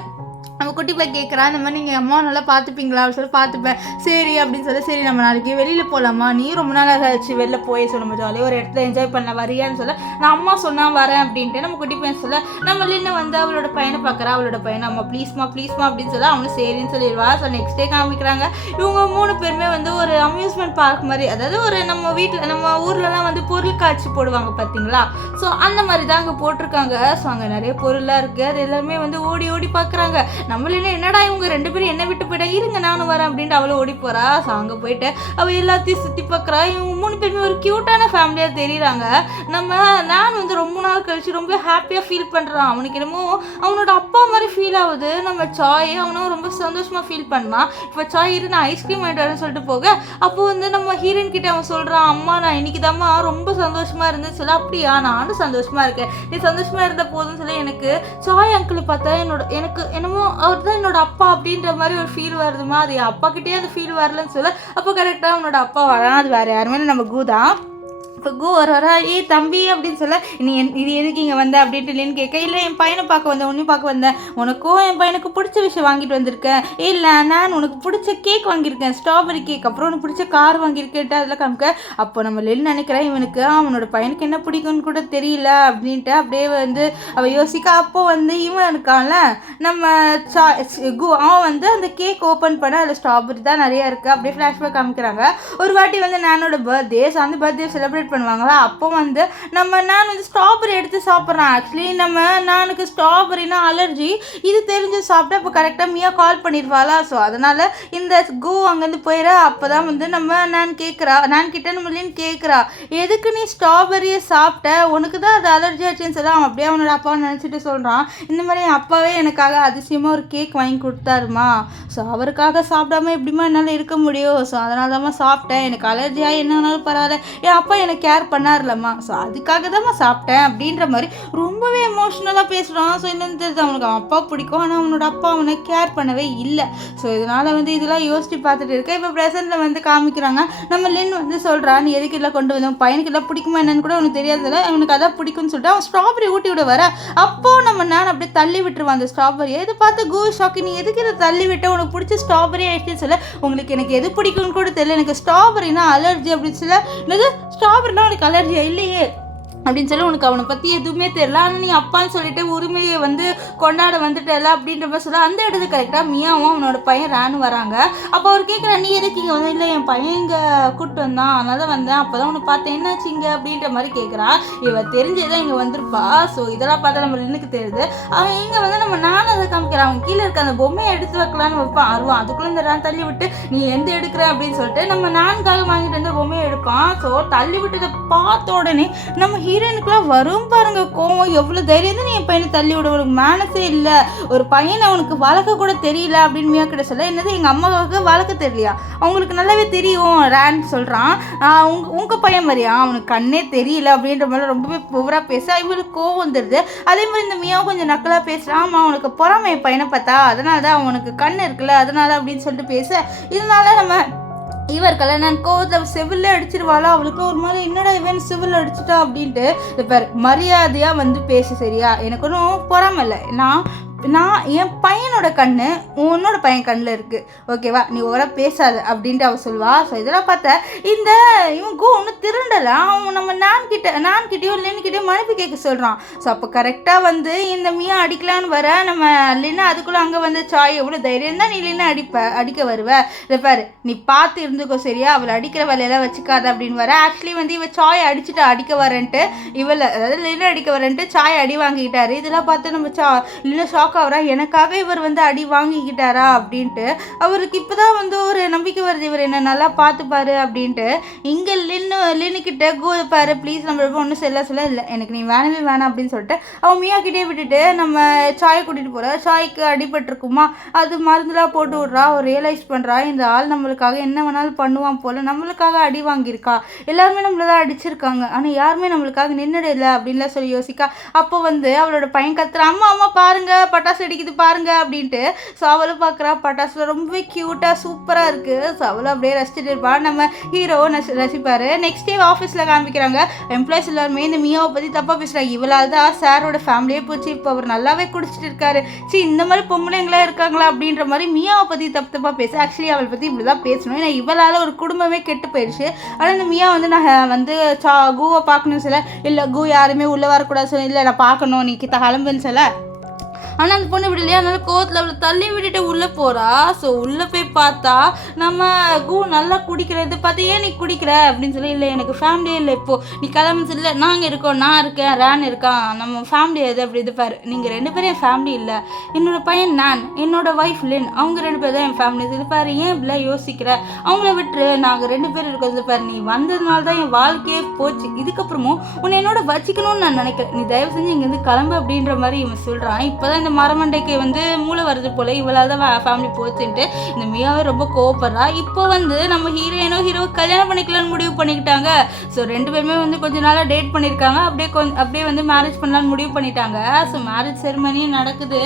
நம்ம குட்டி போய் கேட்குறா, இந்த மாதிரி நீங்கள் அம்மா நல்லா பார்த்துப்பீங்களா அப்படின்னு சொல்லி பார்த்துப்பேன். சரி அப்படின்னு சொல்லி, சரி நம்ம நாளைக்கு வெளியில் போகலாமா, நீ ரொம்ப நாள் ஆச்சு வெளில போய் சொல்ல நம்ம ஜாலியாக ஒரு இடத்துல என்ஜாய் பண்ண வரியான்னு சொல்ல, நான் அம்மா சொன்னால் வரேன் அப்படின்ட்டு நம்ம குட்டி பையன் சொல்ல, நம்ம லின்னு வந்து அவளோட பையனை பார்க்குறா. அவளோட பையனை அம்மா ப்ளீஸ்மா அப்படின்னு சொல்ல அவனு சரின்னு சொல்லிடுவா. ஸோ நெக்ஸ்ட் டே காமிக்கிறாங்க இவங்க 3 பேருமே வந்து ஒரு அம்யூஸ்மெண்ட் பார்க் மாதிரி, அதாவது ஒரு நம்ம வீட்டில் நம்ம ஊர்லலாம் வந்து பொருள் காட்சி போடுவாங்க பார்த்தீங்களா, ஸோ அந்த மாதிரி தான் அங்கே போட்டிருக்காங்க. ஸோ அங்கே நிறைய பொருளாக இருக்குது. அது எல்லாருமே வந்து ஓடி ஓடி பார்க்குறாங்க. நம்மள என்னடா இவங்க 2 பேரும் என்ன விட்டு போயிட்டா, இருங்க நானும் வரேன் அப்படின்ட்டு அவளும் ஓடி போகிறா. ஸோ அங்கே போயிட்டு அவள் எல்லாத்தையும் சுற்றி பார்க்குறா. இவங்க 3 பேருமே ஒரு க்யூட்டான ஃபேமிலியாக தெரியுறாங்க. நான் வந்து ரொம்ப நாள் கழிச்சு ரொம்ப ஹாப்பியாக ஃபீல் பண்ணுறான். அவனுக்கு என்னமோ அவனோட அப்பா மாதிரி ஃபீல் ஆகுது. நம்ம சாய் அவனும் ரொம்ப சந்தோஷமாக ஃபீல் பண்ணான். இப்போ சாய் நான் ஐஸ்கிரீம் வாங்கிட்டு சொல்லிட்டு போக அப்போ வந்து நம்ம ஹீரோயின் கிட்டே அவன் சொல்கிறான், அம்மா நான் இன்னைக்கு தாம்மா ரொம்ப சந்தோஷமாக இருந்தேன்னு சொல்ல. அப்படியா, நானும் சந்தோஷமாக இருக்கேன், நீ சந்தோஷமாக இருந்த போதுன்னு சொல்லி எனக்கு சாய் அங்கிள் பார்த்தா எனக்கு என்னமோ அவர் தான் என்னோட அப்பா அப்படின்ற மாதிரி ஒரு ஃபீல் வருதுமா. அது என் அப்பா கிட்டே அந்த ஃபீல் வரலன்னு சொல்ல அப்போ கரெக்டாக அவனோட அப்பா வரான். அது வேறு யாருமே நம்ம கூதான். இப்போ கோ வரா, தம்பி அப்படின்னு சொல்ல, நீ இது எதுக்கு இங்கே வந்த அப்படின்ட்டு இல்லைன்னு கேட்க, இல்லை என் பையனை பார்க்க வந்தேன், உன்னையும் பார்க்க வந்தேன், உனக்கும் என் பையனுக்கு பிடிச்ச விஷயம் வாங்கிட்டு வந்திருக்கேன். இல்லை நான் உனக்கு பிடிச்ச கேக் வாங்கியிருக்கேன், ஸ்ட்ராபெரி கேக், அப்புறம் உனக்கு பிடிச்ச கார் வாங்கியிருக்கேன்ட்டு அதில் காமிக்க. அப்போ நம்ம லின்னு நினைக்கிறேன் இவனுக்கு அவனோட பையனுக்கு என்ன பிடிக்கும்னு கூட தெரியல அப்படின்ட்டு அப்படியே வந்து அவள் யோசிக்க. அப்போ வந்து இவன் இருக்கான்ல நம்ம அவன் வந்து அந்த கேக் ஓப்பன் பண்ண அதில் ஸ்ட்ராபெரி தான் நிறையா இருக்குது. அப்படியே ஃப்ளாஷ்பேக் காமிக்கிறாங்க. ஒரு வாட்டி வந்து நானோட பர்த்டே, அந்த பர்த்டே செலிப்ரேட் பண்ணுவாங்களா, அப்போ வந்து நான் வந்து ஸ்ட்ராபெரி எடுத்து சாப்பிட்றேன். ஆக்சுவலி நானுக்கு ஸ்ட்ராபெரினா அலர்ஜி, இது தெரிஞ்சு சாப்பிட்டா இப்போ கரெக்டாக மியா கால் பண்ணிடுவாளா. ஸோ அதனால் இந்த கோ அங்கேருந்து போயிட. அப்போ தான் வந்து நான் கிட்ட நம்மளின்னு கேட்குறா, எதுக்கு நீ ஸ்ட்ராபெரியை சாப்பிட்ட, உனக்கு தான் அது அலர்ஜி ஆச்சுன்னு சொல்ல. அவன் அப்படியே அவனோட அப்பாவை நினச்சிட்டு சொல்கிறான், இந்த மாதிரி என் அப்பாவே எனக்காக அதிசயமாக ஒரு கேக் வாங்கி கொடுத்தாருமா. ஸோ அவருக்காக சாப்பிடாம எப்படிமா என்னால் இருக்க முடியும், ஸோ அதனால தான்மா சாப்பிட்டேன், எனக்கு அலர்ஜியாக என்னன்னாலும் பரவாயில்ல, என் அப்பா எனக்கு கேர் பண்ணார்லம்மா, ஸோ அதுக்காக தான்மா சாப்பிட்டேன் அப்படின்ற மாதிரி ரொம்பவே எமோஷ்னலாக பேசுகிறான். ஸோ என்னன்னு தெரியுது, அவனுக்கு அவன் அப்பா பிடிக்கும், ஆனால் அவனோட அப்பா அவனை கேர் பண்ணவே இல்லை. ஸோ இதனால் வந்து இதெல்லாம் யோசிச்சு பார்த்துட்டு இருக்கேன். இப்போ ப்ரெசென்ட்டில் வந்து காமிக்கிறாங்க நம்ம லின் வந்து சொல்கிறான், நீ எதுக்கு இல்லை கொண்டு வந்தோம், பையனுக்கு எல்லாம் பிடிக்குமா என்னன்னு கூட அவனுக்கு தெரியாதுல்ல, அவனுக்கு அதான் பிடிக்கும்னு சொல்லிட்டு அவன் ஸ்ட்ராபெரி ஊட்டி விட வர. அப்போது நான் அப்படியே தள்ளி விட்டுருவான் அந்த ஸ்ட்ராபெரியை. இதை பார்த்து கோ ஷாக்கி, நீ எதுக்கு இதை தள்ளி விட்ட, உனக்கு பிடிச்ச ஸ்ட்ராபெரி ஆயிடுச்சுன்னு சொல்ல. உங்களுக்கு எனக்கு எது பிடிக்கும்னு கூட தெரியல, எனக்கு ஸ்ட்ராபெரினா அலர்ஜி அப்படின்னு சொல்ல. என்னது ஸ்ட்ராபெரினா உனக்கு அலர்ஜியா இல்லையே அப்படின்னு சொல்லி, உனக்கு அவனை பற்றி எதுவுமே தெரியல, ஆனால் நீ அப்பான்னு சொல்லிட்டு உரிமையை வந்து கொண்டாட வந்துட்டல அப்படின்ற மாதிரி சொல்ல. அந்த இடத்துக்கு கரெக்டாக மியாவும் அவனோட பையன் ரானு வராங்க. அப்போ அவர் கேட்குறான், நீ எதுக்கு இங்கே வந்து, இல்லை என் பையன் இங்கே கூப்பிட்டு வந்தான், அதனால தான் வந்தேன், அப்போ தான் உனக்கு பார்த்தேன், என்னாச்சு இங்கே அப்படின்ற மாதிரி கேட்குறா. இவ தெரிஞ்சதான் இங்கே வந்திருப்பா. ஸோ இதெல்லாம் பார்த்தா நம்ம லின்னுக்கு தெரியுது. அவன் இங்கே வந்து நம்ம நானும் அதை காமிக்கிறான். அவன் கீழே இருக்க அந்த பொம்மையை எடுத்து வைக்கலான்னு வைப்பான், அருவான். அதுக்குள்ளே இந்த ரான் தள்ளி விட்டு நீ எந்த எடுக்கிற அப்படின்னு சொல்லிட்டு நம்ம நான்காக வாங்கிட்டு வந்து பொம்மையை எடுப்பான். ஸோ தள்ளி விட்டதை பார்த்த உடனே நம்ம ஹீரோயினுக்குலாம் வரும் பாருங்க கோவம். எவ்வளோ தைரியம் தான் நீ என் பையனை தள்ளி விட, உனக்கு மேனஸே இல்லை, ஒரு பையனை அவனுக்கு வளர்க்க கூட தெரியல அப்படின்னு மியா கிட்ட சொல்ல. என்னது எங்கள் அம்மாவுக்கு வளர்க்க தெரியலையா, அவங்களுக்கு நல்லாவே தெரியும் ரேன் சொல்கிறான். உங்கள் பையன் மாதிரியா, அவனுக்கு கண்ணே தெரியல அப்படின்ற மாதிரி ரொம்பவே புவராக பேச இவனுக்கு கோவம் வந்துடுது. அதே மாதிரி இந்த மியாவும் கொஞ்சம் நக்கலாக பேசுகிறான். ஆமாம் அவனுக்கு பொறாமை என் பையனை பார்த்தா, அதனால தான் அவனுக்கு கண் இருக்குல்ல அதனால அப்படின்னு சொல்லிட்டு பேச. இதனால நம்ம இவர்களை நான் கோவத்தில் செவிலில் அடிச்சிருவாளா, அவளுக்கு ஒரு மாதிரி என்னடா இவன் செவிலில் அடிச்சுட்டா அப்படின்ட்டு. இப்போ மரியாதையாக வந்து பேசு சரியா, எனக்கு ஒன்றும் பொறாம இல்லை, நான் என் பையனோட கண்ணு உன்னோட பையன் கண்ணில் இருக்குது ஓகேவா, நீ ஓரா பேசாத அப்படின்ட்டு அவள் சொல்வா. ஸோ இதெல்லாம் பார்த்தா இந்த இவன் கோ ஒன்றும் திருண்டலை, அவன் நம்ம நான்கிட்டையும் லின்கிட்டையும் மன்னிப்பு கேட்க சொல்கிறான். ஸோ அப்போ கரெக்டாக வந்து இந்த மியா அடிக்கலான்னு வர நம்ம லின்னு அதுக்குள்ளே அங்கே வந்து சாய் எவ்வளோ தைரியம் தான் நீ லின்னு அடிக்க வருவ, இதை பாரு நீ பார்த்து இருந்துக்கோ சரியா, அவளை அடிக்கிற வேலையெல்லாம் வச்சுக்காத அப்படின்னு வர. ஆக்சுவலி வந்து இவன் சாய் அடிச்சுட்டு அடிக்க வரேன்ட்டு இவளை அதாவது லின்னு அடிக்க வரேன்ட்டு சாய் அடி வாங்கிக்கிட்டாரு. இதெல்லாம் பார்த்து நம்ம லின்னு ஷாக் ஷாக் ஆகிறா, எனக்காக இவர் வந்து அடி வாங்கிக்கிட்டாரா அப்படின்ட்டு. அவருக்கு இப்போதான் வந்து ஒரு நம்பிக்கை வருது, இவர் என்ன நல்லா பார்த்துப்பாரு அப்படின்ட்டு. இங்கே லின்னுக்கிட்ட கோ பாரு ப்ளீஸ் நம்ம ஒன்றும் சொல்ல இல்லை, எனக்கு நீ வேணவே வேணாம் அப்படின்னு சொல்லிட்டு அவன் மியா கிட்டே விட்டுட்டு நம்ம சாயை கூட்டிகிட்டு போகிற. சாய்க்கு அடிபட்டிருக்குமா, அது மருந்துலாம் போட்டு விட்றா. அவள் ரியலைஸ் பண்ணுறா இந்த ஆள் நம்மளுக்காக என்ன வேணாலும் பண்ணுவான் போல், நம்மளுக்காக அடி வாங்கியிருக்கா, எல்லாருமே நம்மள தான் அடிச்சிருக்காங்க, ஆனால் யாருமே நம்மளுக்காக நின்றுடல அப்படின்லாம் சொல்லி யோசிக்கா. அப்போ வந்து அவளோட பையன் கத்துறா, அம்மா அம்மா பாருங்க பட்டாசு அடிக்குது பாருங்க அப்படின்ட்டு. ஸோ அவளும் பார்க்குறா, பட்டாசுல ரொம்ப க்யூட்டாக சூப்பராக இருக்குது. ஸோ அவளும் அப்படியே ரசிச்சுட்டு இருப்பா. நம்ம ஹீரோவும் ரசிப்பார். நெக்ஸ்ட் டே ஆஃபீஸில் காமிக்கிறாங்க. எம்ப்ளாயிஸ் எல்லாருமே இந்த மியாவை பற்றி தப்பாக பேசுகிறாங்க. இவளால் தான் சாரோட ஃபேமிலியே போச்சு, இப்போ அவர் நல்லாவே குடிச்சிட்டு இருக்காரு, சரி இந்த மாதிரி பொம்பளைங்களா இருக்காங்களா அப்படின்ற மாதிரி மியாவை பற்றி தப்பாக பேச. ஆக்சுவலி அவளை பற்றி இப்படி தான் பேசணும், ஏன்னா இவளால் ஒரு குடும்பமே கெட்டு போயிடுச்சு. ஆனால் இந்த மியா வந்து நான் வந்து கூவை பார்க்கணும் சொல்ல, இல்லை கூ யாருமே உள்ளே வரக்கூடாது சொல்ல, இல்லை நான் பார்க்கணும் நீ கிளம்புன்னு சொல்ல. ஆனால் அந்த பொண்ணு விடலையா, அதனால கோவத்தில் அவளை தள்ளி விட்டுட்டு உள்ளே போகிறா. ஸோ உள்ளே போய் பார்த்தா நம்ம கூ நல்லா குடிக்கிறது பார்த்து, ஏன் நீ குடிக்கிற அப்படின்னு சொல்லி, இல்லை எனக்கு ஃபேமிலியே இல்லை இப்போது நீ கிளம்பு இல்லை, நாங்கள் இருக்கோம், நான் இருக்கேன், ரேன் இருக்கான், நம்ம ஃபேமிலி எது அப்படி இது பாரு, நீங்கள் 2 பேரும் என் ஃபேமிலி இல்லை, என்னோடய பையன் நான், என்னோடய ஒய்ஃப் லின், அவங்க 2 பேர் தான் என் ஃபேமிலி, இது பாரு ஏன் இப்படி யோசிக்கிற, அவங்கள விட்டுரு, நாங்கள் 2 பேர் இருக்கிறது பாரு, நீ வந்ததுனால தான் என் வாழ்க்கையே போச்சு, இதுக்கப்புறமும் உன்னை என்னோட வச்சுக்கணும்னு நான் நினைக்கிறேன், நீ தயவு செஞ்சு இங்கேருந்து கிளம்பு அப்படின்ற மாதிரி இவன் சொல்கிறான். இப்போ தான் இந்த மரமண்டைக்கு வந்து மூளை வருது போல, இவளால் தான் ஃபேமிலி போச்சுன்ட்டு இந்த மியாவே ரொம்ப கோவப்படுறா. இப்போ வந்து நம்ம ஹீரோ கல்யாணம் பண்ணிக்கலாம்னு முடிவு பண்ணிக்கிட்டாங்க. ஸோ 2 பேருமே வந்து கொஞ்ச நாளாக டேட் பண்ணியிருக்காங்க. அப்படியே வந்து மேரேஜ் பண்ணலான்னு முடிவு பண்ணிட்டாங்க. ஸோ மேரேஜ் செரிமனி நடக்குது.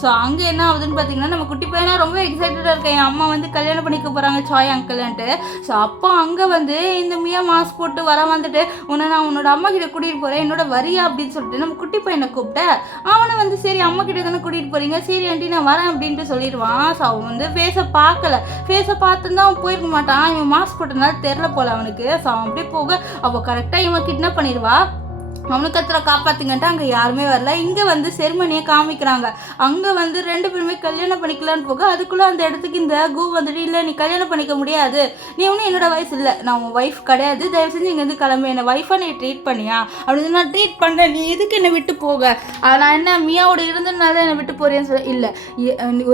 ஸோ அங்கே என்ன ஆகுதுன்னு பார்த்தீங்கன்னா, நம்ம குட்டி பையனா ரொம்ப எக்ஸைட்டடாக இருக்கேன், என் அம்மா வந்து கல்யாணம் பண்ணிக்க போகிறாங்க சாய் அங்கிள்ன்ட்டு. ஸோ அப்போ அங்கே வந்து இந்த மியா மாஸ்க் போட்டு வந்துட்டு நான் உன்னோட அம்மா கிட்ட கூட்டிகிட்டு போகிறேன், என்னோட வரியா அப்படின்னு சொல்லிட்டு நம்ம குட்டி பையனை கூப்பிட்டேன். அவனை வந்து சரி அம்மா கிட்ட தானே கூட்டிகிட்டு போகிறீங்க, சரி ஆண்டி நான் வரேன் அப்படின்ட்டு சொல்லிடுவான். ஸோ அவன் வந்து ஃபேஸை பார்த்துருந்தா அவன் போயிருக்க மாட்டான், இவன் மாஸ்க் போட்டதுனால தெரில போல அவனுக்கு. ஸோ அவன் அப்படியே போக அவள் கரெக்டாக இவன் கிட்னாப் பண்ணிடுவா. அவனுக்கு காப்பாற்றுங்கன்ட்டு அங்கே யாருமே வரல. இங்கே வந்து செரிமனியை காமிக்கிறாங்க. அங்கே வந்து 2 பேருமே கல்யாணம் பண்ணிக்கலான்னு போக, அதுக்குள்ளே அந்த இடத்துக்கு இந்த கூ வந்துட்டு, இல்லை நீ கல்யாணம் பண்ணிக்க முடியாது, நீ ஒன்றும் என்னோட வயசு இல்லை, நான் உன் ஒய்ஃப் கிடையாது, தயவு செஞ்சு இங்கேருந்து கிளம்பு, என்னை ஒய்ஃபாக நீ ட்ரீட் பண்ணியா அப்படின்னு. நான் ட்ரீட் பண்ணுறேன், நீ எதுக்கு என்னை விட்டு போக, நான் என்ன மியாவோட இருந்ததுனால என்னை விட்டு போகிறேன்னு சொல்ல. இல்லை,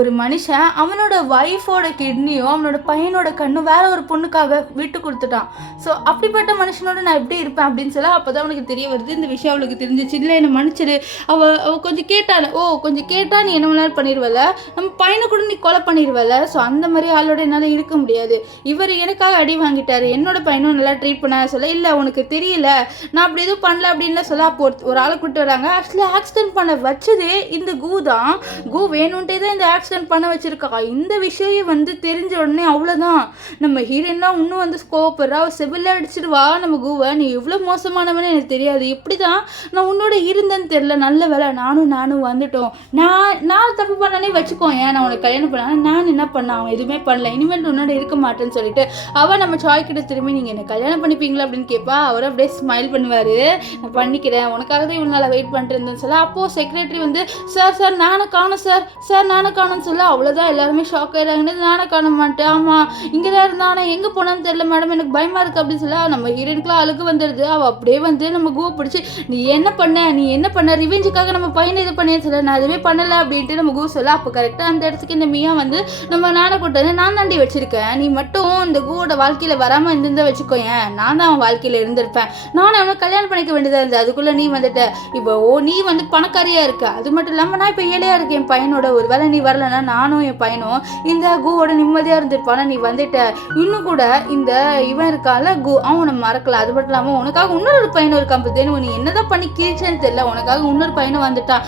ஒரு மனுஷன் அவனோட ஒய்ஃபோட கிட்னியும் அவனோட பையனோட கண்ணும் வேற ஒரு பொண்ணுக்காக விட்டு கொடுத்துட்டான். ஸோ அப்படிப்பட்ட மனுஷனோட நான் எப்படி இருப்பேன் அப்படின்னு சொல்ல. அப்போ தான் அவனுக்கு தெரிய வருது, இந்த விஷயம் அவளுக்கு தெரிஞ்சிச்சு. இல்லை என்னை மன்னிச்சிடு, அவள் கொஞ்சம் கேட்டாள், கொஞ்சம் கேட்டா நீ என்ன வேணாலும் பண்ணிடுவல, நம்ம பையனை கூட நீ கொலை பண்ணிடுவல. ஸோ அந்த மாதிரி ஆளோட என்னால் இருக்க முடியாது, இவர் எனக்காக அடி வாங்கிட்டாரு, என்னோட பையனும் நல்லா ட்ரீட் பண்ண சொல்ல. இல்லை உனக்கு தெரியல, நான் அப்படி எதுவும் பண்ணல அப்படின்லாம் சொல்ல. அப்போ ஒரு ஆளை கூப்பிட்டு வராங்க. ஆக்சுவலாக ஆக்சிடென்ட் பண்ண வச்சதே இந்த கூ தான். கூ வேணுன்ட்டே தான் இந்த ஆக்சிடென்ட் பண்ண வச்சிருக்கா. இந்த விஷயம் வந்து தெரிஞ்ச உடனே அவ்வளோதான், நம்ம ஹீரோயின்லாம் இன்னும் வந்து கோவப்படுறா, செவில அடிச்சிடுவா நம்ம கூவை. நீ எவ்வளோ மோசமானவனே எனக்கு தெரியாது, எப்படி தான் நான் உன்னோட இருந்தேன்னு தெரியல, நல்ல வேலை நானும் வந்துட்டோம், நான் தப்பு பண்ணனே வச்சுக்கோ, ஏன் நான் உனக்கு கல்யாணம் பண்ண, நான் என்ன பண்ண, அவன் எதுவுமே பண்ணல, இனிமேல் உன்னோட இருக்க மாட்டேன்னு சொல்லிட்டு அவள் நம்ம சாய் கிட்ட திரும்பி நீங்கள் என்ன கல்யாணம் பண்ணிப்பீங்களா அப்படின்னு கேட்பா. அவர் அப்படியே ஸ்மைல் பண்ணுவார், நான் பண்ணிக்கிறேன், உனக்காக தான் இவ்வளோ நாள் வெயிட் பண்ணிட்டு இருந்தேன்னு சொல்ல. அப்போது செக்ரட்டரி வந்து சார் நானும் காணும் சார் நானும் காணும்னு சொல்ல. அவ்வளோதான், எல்லாருமே ஷாக் ஆகிடுறாங்க, நானும் காண மாட்டேன், ஆமாம் இங்கே தான் இருந்தா, ஆனால் எங்கே போனான்னு தெரியல மேடம், எனக்கு பயமாக இருக்குது அப்படின்னு சொல்ல. நம்ம ஹீரோயினுக்குலாம் அழுகு வந்துடுது. அவள் அப்படியே வந்து நம்ம கூவை பிடிச்சி, நீ என்ன பண்ண ரிவெஞ்சுக்காக நம்ம பையனை இது பண்ணியே சொல்ல, நான் எதுவுமே பண்ணலை அப்படின்ட்டு நம்ம கூ சொல்ல. அப்போ கரெக்டாக அந்த இடத்துக்கு இந்த மியா வந்து நம்ம நானை கூட்டது, நான் தாண்டி வச்சிருக்கேன், நீ மட்டும் இந்த கூவோட வாழ்க்கையில் வராமல் இருந்திருந்தா வச்சுக்கோயேன், நான் தான் அவன் வாழ்க்கையில் இருந்திருப்பேன், நானும் அவனை கல்யாணம் பண்ணிக்க வேண்டியதாக இருந்தது, அதுக்குள்ளே நீ வந்துட்ட, இப்போ நீ வந்து பணக்காரியாக இருக்க, அது மட்டும் இல்லாமல் நான் இப்போ ஏழையாக இருக்கேன் என் பையனோட, ஒரு வேளை நீ வரலன்னா நானும் என் பையனும் இந்த கூவோட நிம்மதியாக இருந்திருப்பானா, நீ வந்துட்ட, இன்னும் கூட இந்த இவன் இருக்கால கூ, அவனை மறக்கல, அது மட்டும் இல்லாமல் உனக்காக இன்னொரு பையனும் இருக்கான் பார்த்தேன்னு, நீ என்னதான் பண்ணி கீழ்ச்சேன்னு தெரியல, உனக்காக இன்னொரு பையனும் வந்துட்டான்,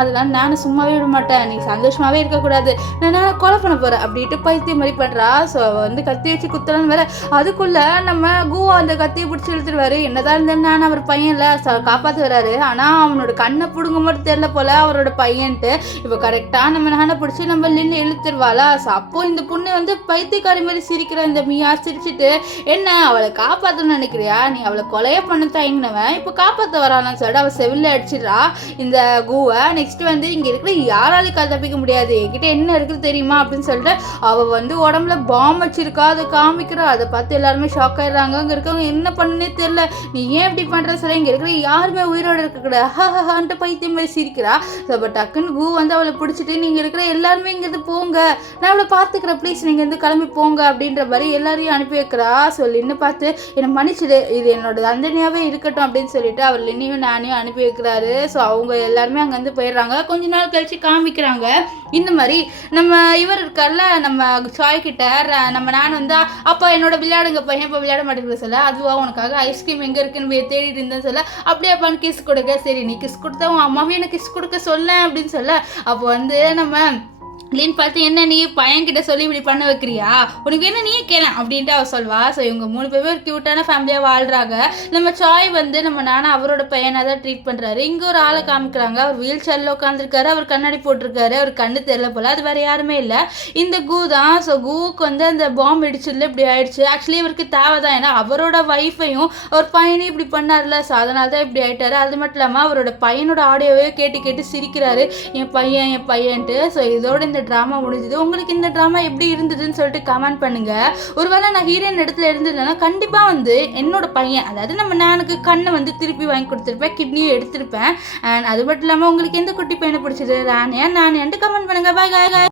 அதெல்லாம் நானும் சும்மாவே விட மாட்டேன், நீ சந்தோஷமாகவே இருக்கக்கூடாது, நான் கொலை பண்ண போகிறேன் அப்படின்ட்டு பைத்தியம் மாதிரி பண்ணுறா. ஸோ வந்து கத்தி வச்சு குத்துறான்னு வேற. அதுக்குள்ளே நம்ம கூவா அந்த கத்தியை பிடிச்சி இழுத்துருவாரு. என்னதான் இருந்தேன்னு நான் அவர் பையன்ல காப்பாற்ற வர்றாரு, ஆனால் அவனோட கண்ணை பிடுங்க மட்டும் தெரியல போல அவரோட பையன்ட்டு. இப்போ கரெக்டாக நம்ம நானை பிடிச்சி நம்ம லின்னு இழுத்துருவாளா. ஸோ அப்போ இந்த பொண்ணு வந்து பைத்தியக்காரி மாதிரி சிரிக்கிற இந்த மியா சிரிச்சுட்டு, என்ன அவளை காப்பாற்றணும்னு நினைக்கிறியா, நீ அவளை கொலையே பண்ண தயங்கினவன் இப்போ காப்பாற்ற வரான்னு சொல்லிட்டு அவள் செவிலில் அடிச்சிடறா இந்த கூவை. நெக்ஸ்ட் வந்து இங்கே இருக்கிற யாராலையும் தப்பிக்க முடியாது, என்கிட்ட என்ன இருக்குது தெரியுமா அப்படின்னு சொல்லிட்டு அவள் வந்து உடம்புல பாம் வச்சிருக்கா, அதை காமிக்கிறா. அதை பார்த்து எல்லாருமே ஷாக் ஆயிடுறாங்க. அங்கே இருக்கவங்க என்ன பண்ணுன்னே தெரியல, நீ ஏன் இப்படி பண்ணுற சொல்ல, இங்கே இருக்கிற யாருமே உயிரோடு இருக்கக்கூடாது ஹஹான்ட்டு பைத்தியம் மாதிரி சிரிக்கிறா. ஸோ அப்போ டக்குன்னு கூ வந்து அவளை பிடிச்சிட்டு நீங்கள் இருக்கிற எல்லாருமே இங்கேருந்து போங்க, நான் அவளை பார்த்துக்கிறேன் ப்ளீஸ், நீங்கள் இருந்து கிளம்பி போங்க அப்படின்ற மாதிரி எல்லாரையும் அனுப்பி வைக்கிறா. ஸோ லின்னு பார்த்து என்னை மன்னிச்சிடு, இது என்னோட தண்டனையாகவே இருக்கட்டும் அப்படின்னு சொல்லிட்டு அவர் லின்னையும் நானையும் அனுப்பி வைக்கிறாரு. ஸோ அவங்க எல்லாருமே அங்கேருந்து போயிடுறாங்க. கொஞ்ச நாள் கழிச்சு காமிக்கிறாங்க இந்த மாதிரி நம்ம இவர் இருக்கார்ல நம்ம சாய்கிட்ட நம்ம நான் வந்து அப்போ என்னோட விளையாடுங்க பையன் இப்போ விளையாட மாட்டேங்குது சொல்ல, அதுவா உனக்காக ஐஸ்கிரீம் எங்கே இருக்குன்னு தேடிட்டு இருந்தேன்னு சொல்ல, அப்படியே அப்பான்னு கிஸ் கொடுக்க, சரி நீ கிஸ் கொடுத்தா உன் அம்மாவே எனக்கு கிஸ் கொடுக்க சொல்ல அப்படின்னு சொல்ல, அப்போ வந்து நம்ம லின் பார்த்து என்ன நீ பையன்கிட்ட சொல்லி இப்படி பண்ண வைக்கிறியா, உனக்கு என்ன நீயே கேளேன் அப்படின்ட்டு அவள் சொல்வா. ஸோ இவங்க 3 பேரும் ஒரு க்யூட்டான ஃபேமிலியாக வாழ்கிறாங்க. நம்ம சாய் வந்து நம்ம நானும் அவரோட பையனாக தான் ட்ரீட் பண்ணுறாரு. இங்கே ஒரு ஆளை காமிக்கிறாங்க, அவர் வீல் சேரில் உட்காந்துருக்காரு, அவர் கண்ணாடி போட்டிருக்காரு, அவர் கண்ணு தெரியல போல், அது வேறு யாருமே இல்லை, இந்த கூ தான். ஸோ கூவுக்கு வந்து அந்த பாம்பு இடிச்சதுல இப்படி ஆயிடுச்சு. ஆக்சுவலி இவருக்கு தேவை தான், ஏன்னா அவரோட ஒய்ஃபையும் ஒரு பையனையும் இப்படி பண்ணார்ல, ஸோ அதனால தான் இப்படி ஆயிட்டாரு. அது மட்டும் இல்லாமல் அவரோட பையனோட ஆடியோவே கேட்டு கேட்டு சிரிக்கிறாரு, என் பையன்ட்டு. ஸோ இதோட இந்த ட்ராமா முடிஞ்சது. உங்களுக்கு இந்த ட்ராமா எப்படி இருந்ததுன்னு சொல்லிட்டு கமெண்ட் பண்ணுங்க. ஒருவேளை நான் ஹீரோயின் இடத்துல இருந்ததுன்னா கண்டிப்பா வந்து என்னோட பையன், அதாவது நம்ம நானுக்கு கண்ணை வந்து திருப்பி வாங்கி கொடுத்துருப்பேன், கிட்னியும் எடுத்திருப்பேன். அண்ட் அது மட்டும் இல்லாமல் உங்களுக்கு எந்த குட்டி பையனை பிடிச்சது, நானே கமெண்ட் பண்ணுங்க. பாய்.